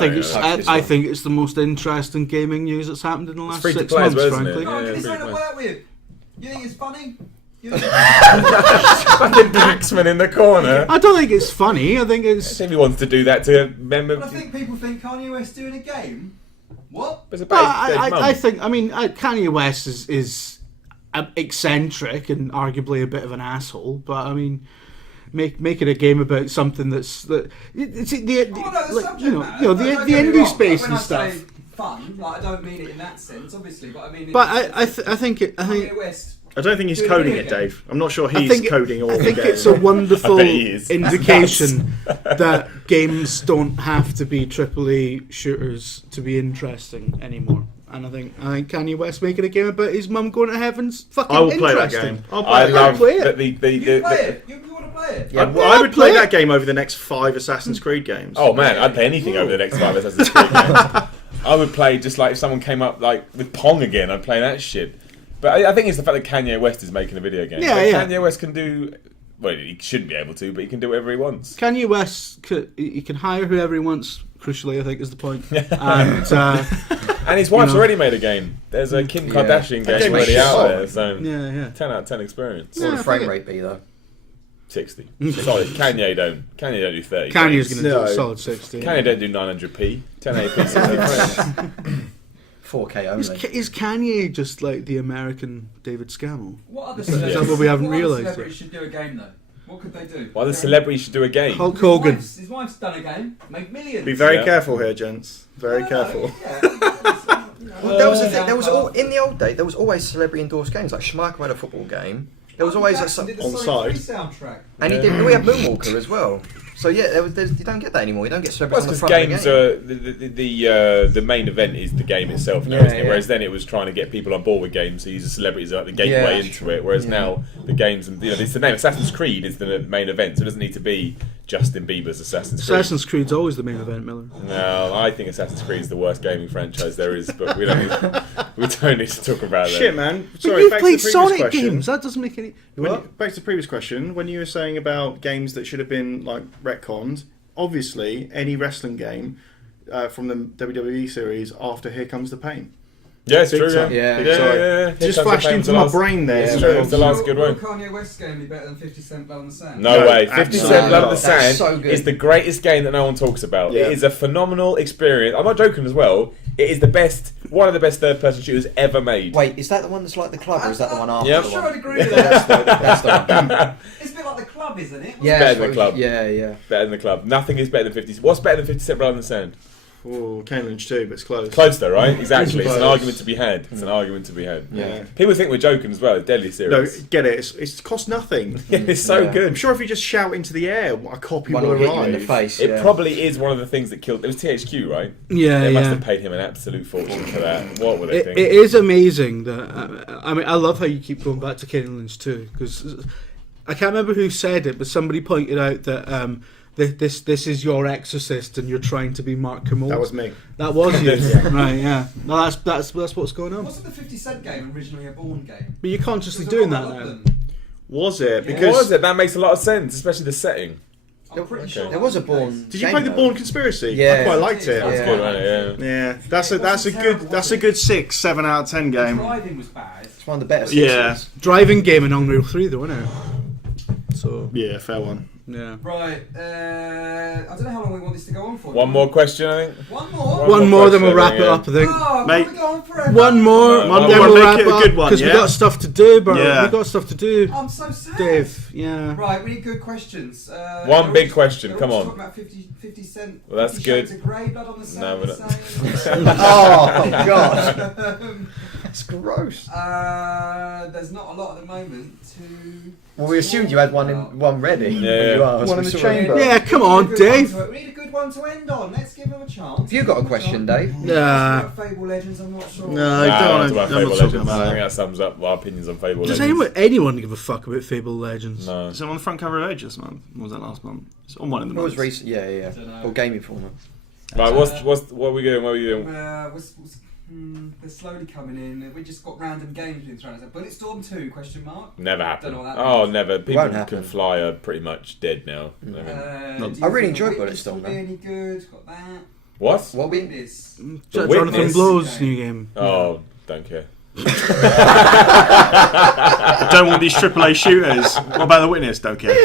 think it's the most interesting gaming news that's happened in the last 6 months, frankly. It's something to work with. You think it's funny? Fucking Paxman in the corner. I don't think it's funny. I think it's. If he wants to do that to members. I think people think Kanye West doing a game. What? I think. I mean, Kanye West is eccentric and arguably a bit of an asshole, but I mean, make it a game about something that's the indie space and stuff. Fun, like I don't mean it in that sense, obviously, but I mean. But I think Kanye West. I don't think he's coding it, Dave. I'm not sure he's coding all the games. I think it's a wonderful indication that games don't have to be AAA shooters to be interesting anymore. And I think Kanye West making a game about his mum going to heaven's fucking interesting. I will play that game. I love that You play it. You want to play it? Yeah, I would play that game over the next 5 Assassin's Creed games. Oh man, I'd play anything over the next 5 Assassin's Creed games. I would play just like if someone came up like with Pong again, I'd play that shit. But I think it's the fact that Kanye West is making a video game. Kanye West can do. Well, he shouldn't be able to, but he can do whatever he wants. Kanye West, he can hire whoever he wants. Crucially, I think is the point. And his wife's already made a game. There's a Kim Kardashian game already out there. So 10 out of 10 experience. What would the frame rate be though? 60. Solid. Kanye don't do 30. Kanye's going to do a solid 60. Kanye don't do 900p. 1080p, 60 frames. 4K only. Is Kanye just like the American David Scammell? What other celebrities? We haven't realised. Celebrities should do a game though. What could they do? Why the celebrity should do a game? Hulk Hogan. His wife's done a game. Made millions. Be very careful here, gents. Very careful. Well, that was the thing. There was in the old day. There was always celebrity endorsed games. Like Schmeichel had a football game. There was always on side. Soundtrack. And he did. We had Moonwalker as well. So yeah, you don't get that anymore. You don't get celebrities on the front games of the game. The main event is the game itself now, isn't it? Whereas then it was trying to get people on board with games, so use the celebrities like the gateway into it. Whereas now the games, and it's the name Assassin's Creed is the main event, so it doesn't need to be Justin Bieber's Assassin's Creed. Assassin's Creed's always the main event, Miller. No, I think Assassin's Creed is the worst gaming franchise there is, but we don't need to talk about that. Shit, man. But Sorry, you've back played to the previous Sonic question. games. That doesn't make any. Back to the previous question, when you were saying about games that should have been like retconned, obviously any wrestling game from the WWE series after Here Comes the Pain. Yeah, it's Big true. time. Yeah. Just flashed into my brain there. It's true. It's the last good one. Will Kanye West's game be better than 50 Cent Blood on the Sand? No way. 50 Cent Blood on the Sand so good. is the greatest game that no one talks about. Yeah. It is a phenomenal experience. I'm not joking as well. It is one of the best third-person shooters ever made. Wait, is that the one that's like the club, or is that the one after? Yep. I'm the sure one? I'd agree with that. That's the one. It's a bit like the club, isn't it? Yeah, better than the club. Yeah. Better than the club. Nothing is better than 50 Cent. What's better than 50 Cent Blood on the Sand? Oh, Kane Lynch 2, but it's close. Close though, right? Exactly. It's an Close. argument to be had. It's an argument to be had. Yeah. People think we're joking as well. It's deadly No, serious. get it. It's cost nothing. It's so Yeah. I'm good. sure if you just shout into the air, a copy One will will hit you in the arrive. face. It yeah. probably is one of the things that killed. It was THQ, right? Yeah, They must yeah. have paid him an absolute fortune for that. What were they It thinking? is amazing that I mean I love how you keep going back to Kane Lynch too, because I can't remember who said it, but somebody pointed out that this is your Exorcist and you're trying to be Mark Kermode. That was me. That was you, right? Yeah. No, that's what's going on. Wasn't the 50 Cent game originally a Bourne game? But you're consciously There's a doing lot that of now. them. Was it? Yeah. Because What was it? That makes a lot of sense, especially the setting. I'm pretty sure There was a that the case. Bourne. did you play the Bourne Conspiracy? Yeah. I quite liked it. That's Yeah. Good, wasn't it? Yeah, that's a wasn't good terrible, 6, 7 out of 10 The game. driving was bad. It's one of the better Yeah. sixes. Driving game in Unreal 3 though, isn't it? So Yeah, fair one. yeah. Right, I don't know how long we want this to go on for. One more question, I think. One more? One more, then we'll question, wrap it yeah. up. I think. Oh, Mate. can we go on forever? One more, One then more, we'll make wrap it a up, good one, because we yeah? got stuff to do, bro. Yeah. We got stuff to do, I'm so sad. Dave. Yeah. Right, we need good questions. One they're big all- question, they're come all on. talking about 50 Cent. Well, that's 50 Shades good. of Grey, Blood on the Sun. No, we're not. Oh god, that's gross. There's not a lot at the moment to. Well, we assumed you had one ready. Yeah. When you asked. One in We the saw it. chamber. Yeah, come on, Dave. We need a good one to end on. Let's give them a chance. Have you got a question, Dave? Nah. Fable Legends, I'm not sure. No, I don't want to. I'm not talking Legends. I about think it. that sums up our opinions on Fable Does Legends. anyone give a fuck about Fable Legends? No. Is it on the front cover of Age this month? Or was that last month? It's on one of the What was months. recent? Yeah. Dunno. Or Game Informer. Right, what are we doing? What are we doing? They're slowly coming in. We just got random games being thrown at us. Bulletstorm 2? Question mark. Never happened. Don't know what that Oh, means. never. People won't can happen. fly are pretty much dead now. Do you I think really the enjoyed Witness Bulletstorm, will be though. any good? Got that. What? What we? Witness. The Jonathan Witness. Blow's new game. Oh, don't care. I don't want these AAA shooters. What about The Witness? Don't care.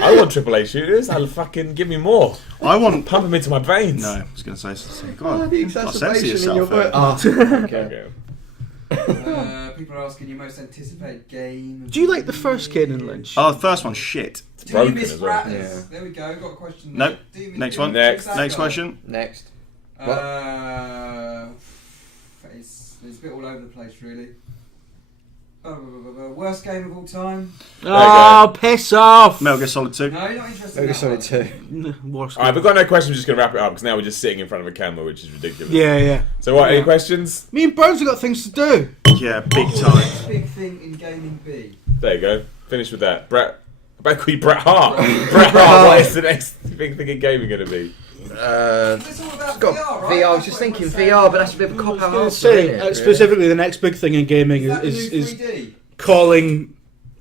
I want AAA shooters. I'll fucking give me more. I want. Pump them into my veins. No, I was going to say. Go on. The Gotta censor exacerbation in your yourself, voice. Oh, okay. Okay. People are asking your most anticipated game. Do you like the first Kane and Lynch? Oh, the first one's shit. Do broken you miss as well. Ratters? Yeah. There we go. Got a question. No. there. Do you miss- Next do you one. miss that Next guy? question. Next. It's a bit all over the place, really. Worst game of all time? Oh, piss off! Metal Gear Solid 2. No, you're not interested. Maybe in Solid that one. 2. Worst All right, we've got no questions. We're just going to wrap it up because now we're just sitting in front of a camera, which is ridiculous. Yeah. So, what? Any Yeah. questions? Me and Burns have got things to do. Yeah, big What will the time. next big thing in gaming be? There you go. Finish with that. Brett. I bet call you Bret Hart. Bret Hart. What is the next big thing in gaming going to be? It's all about got VR, right? VR. I was That's just what thinking everyone's saying. VR, but that's a bit of a cop I out. was going to say, specifically the next big thing in gaming Is that the new is 3D? calling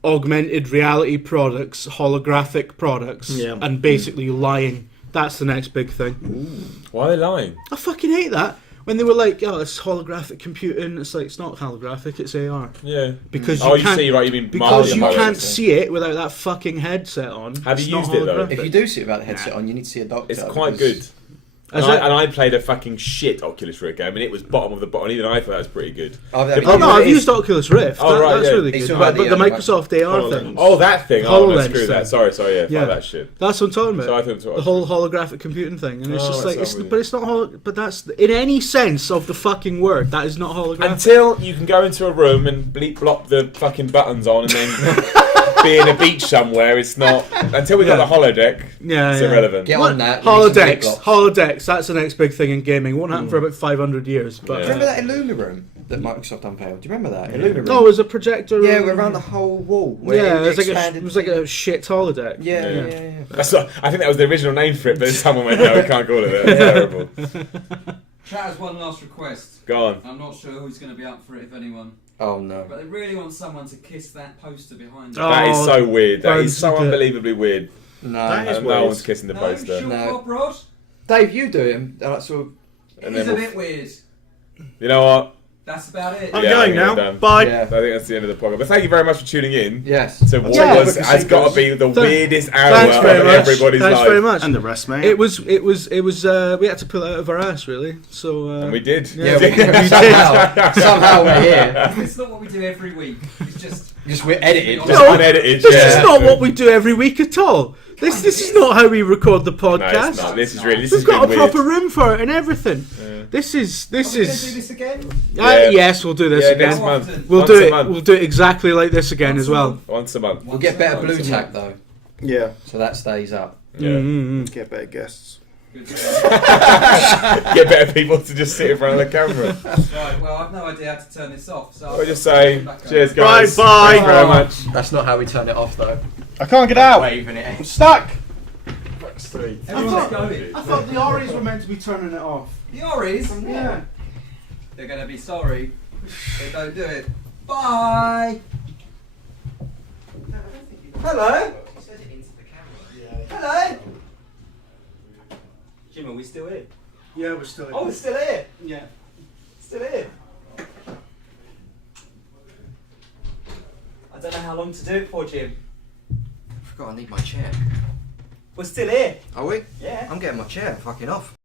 augmented reality products holographic products Yeah. and basically lying. That's the next big thing. Why are they lying? I fucking hate that. When they were like, oh, it's holographic computing, it's like, it's not holographic, it's AR. Yeah. Because Oh, you you can't, see, right? You mean because Mario you Mario. can't see it without that fucking headset on. Have It's you not used it, though? holographic. If you do see about the headset on, you need to see a doctor. It's quite because- good. Is And it? I played a fucking shit Oculus Rift game, and it was bottom of the bottom. Even I thought that was pretty good. Oh, The Oh problem no, I've is- used Oculus Rift. Oh, right, That's yeah. really It's good. about But the the, Microsoft AR thing. Oh, that thing. Oh, no, HoloLens screw that. thing. Sorry, yeah. Yeah. Fuck that shit. That's what I'm talking about. So I thought it was the whole holographic computing thing, and it's Oh, just that's like, it's, not really- but it's not. But that's in any sense of the fucking word. That is not holographic. Until you can go into a room and bleep blop the fucking buttons on and then be in a beach somewhere, it's not. Until we got Yeah. the holodeck, Yeah, it's yeah. irrelevant. Get on that. we need some Holodecks. flip-flops. Holodecks. That's the next big thing in gaming. It won't happen for about 500 years. But Yeah. Remember that Illuma room that Microsoft unveiled? Do you remember that Illuma room? no, it was a projector. Yeah, we're around the whole wall. where Yeah, it was like expanded it was like a shit holodeck. Yeah, Yeah. yeah. That's what, I think that was the original name for it, but someone went, no, we can't call it that. It's terrible. Chat has one last request. Go on. I'm not sure who's going to be up for it, if anyone. Oh no. But they really want someone to kiss that poster behind Oh, them. That is so weird. That Burns is so did it. unbelievably weird. No. That is And no weird. one's kissing the No, poster. sure, No. Bob Rod? Dave, you do him. Sort of. And It is then a we'll- bit weird. You know what? That's about it. I'm Yeah, I going think now. we're done. Bye. Yeah. I think that's the end of the podcast. But thank you very much for tuning in Yes. to what Yeah. has got to be the weirdest hour Thanks very of much. everybody's Thanks life. very much. And the rest, mate. It was. We had to pull it out of our ass, really. So. And we did. Yeah, we somehow we're here. It's not what we do every week. It's just Just we're edited. Just unedited. This yeah. is not what we do every week at all. This is not how we record the No, podcast. it's not. This is really. This We've has got a been proper weird. room for it and everything. Yeah. This is. Are we gonna do this again? Yeah. Yes, we'll do this Yeah, again. next month. Often. We'll Once do a it. month. We'll do it exactly like this again Once as a well. month. Once a month. We'll get better blue tack though, Yeah. so that stays up. Yeah. Mm-hmm. Get better guests. Good stuff. Get better people to just sit in front of the camera. Right, well, I've no idea how to turn this off. So I'll just say, Back on. cheers, guys. Bye, Thank you very much. That's not how we turn it off though. I can't get out. Waving it. I'm stuck. Everyone's going. I thought the Oris were meant to be turning it off. The Oris? Yeah. They're going to be sorry if they don't do it. Bye! Hello? Hello? Jim, are we still here? Yeah, we're still. Oh, we're still here. Yeah. Still here. I don't know how long to do it for, Jim. I forgot I need my chair. We're still here. Are we? Yeah. I'm getting my chair fucking off.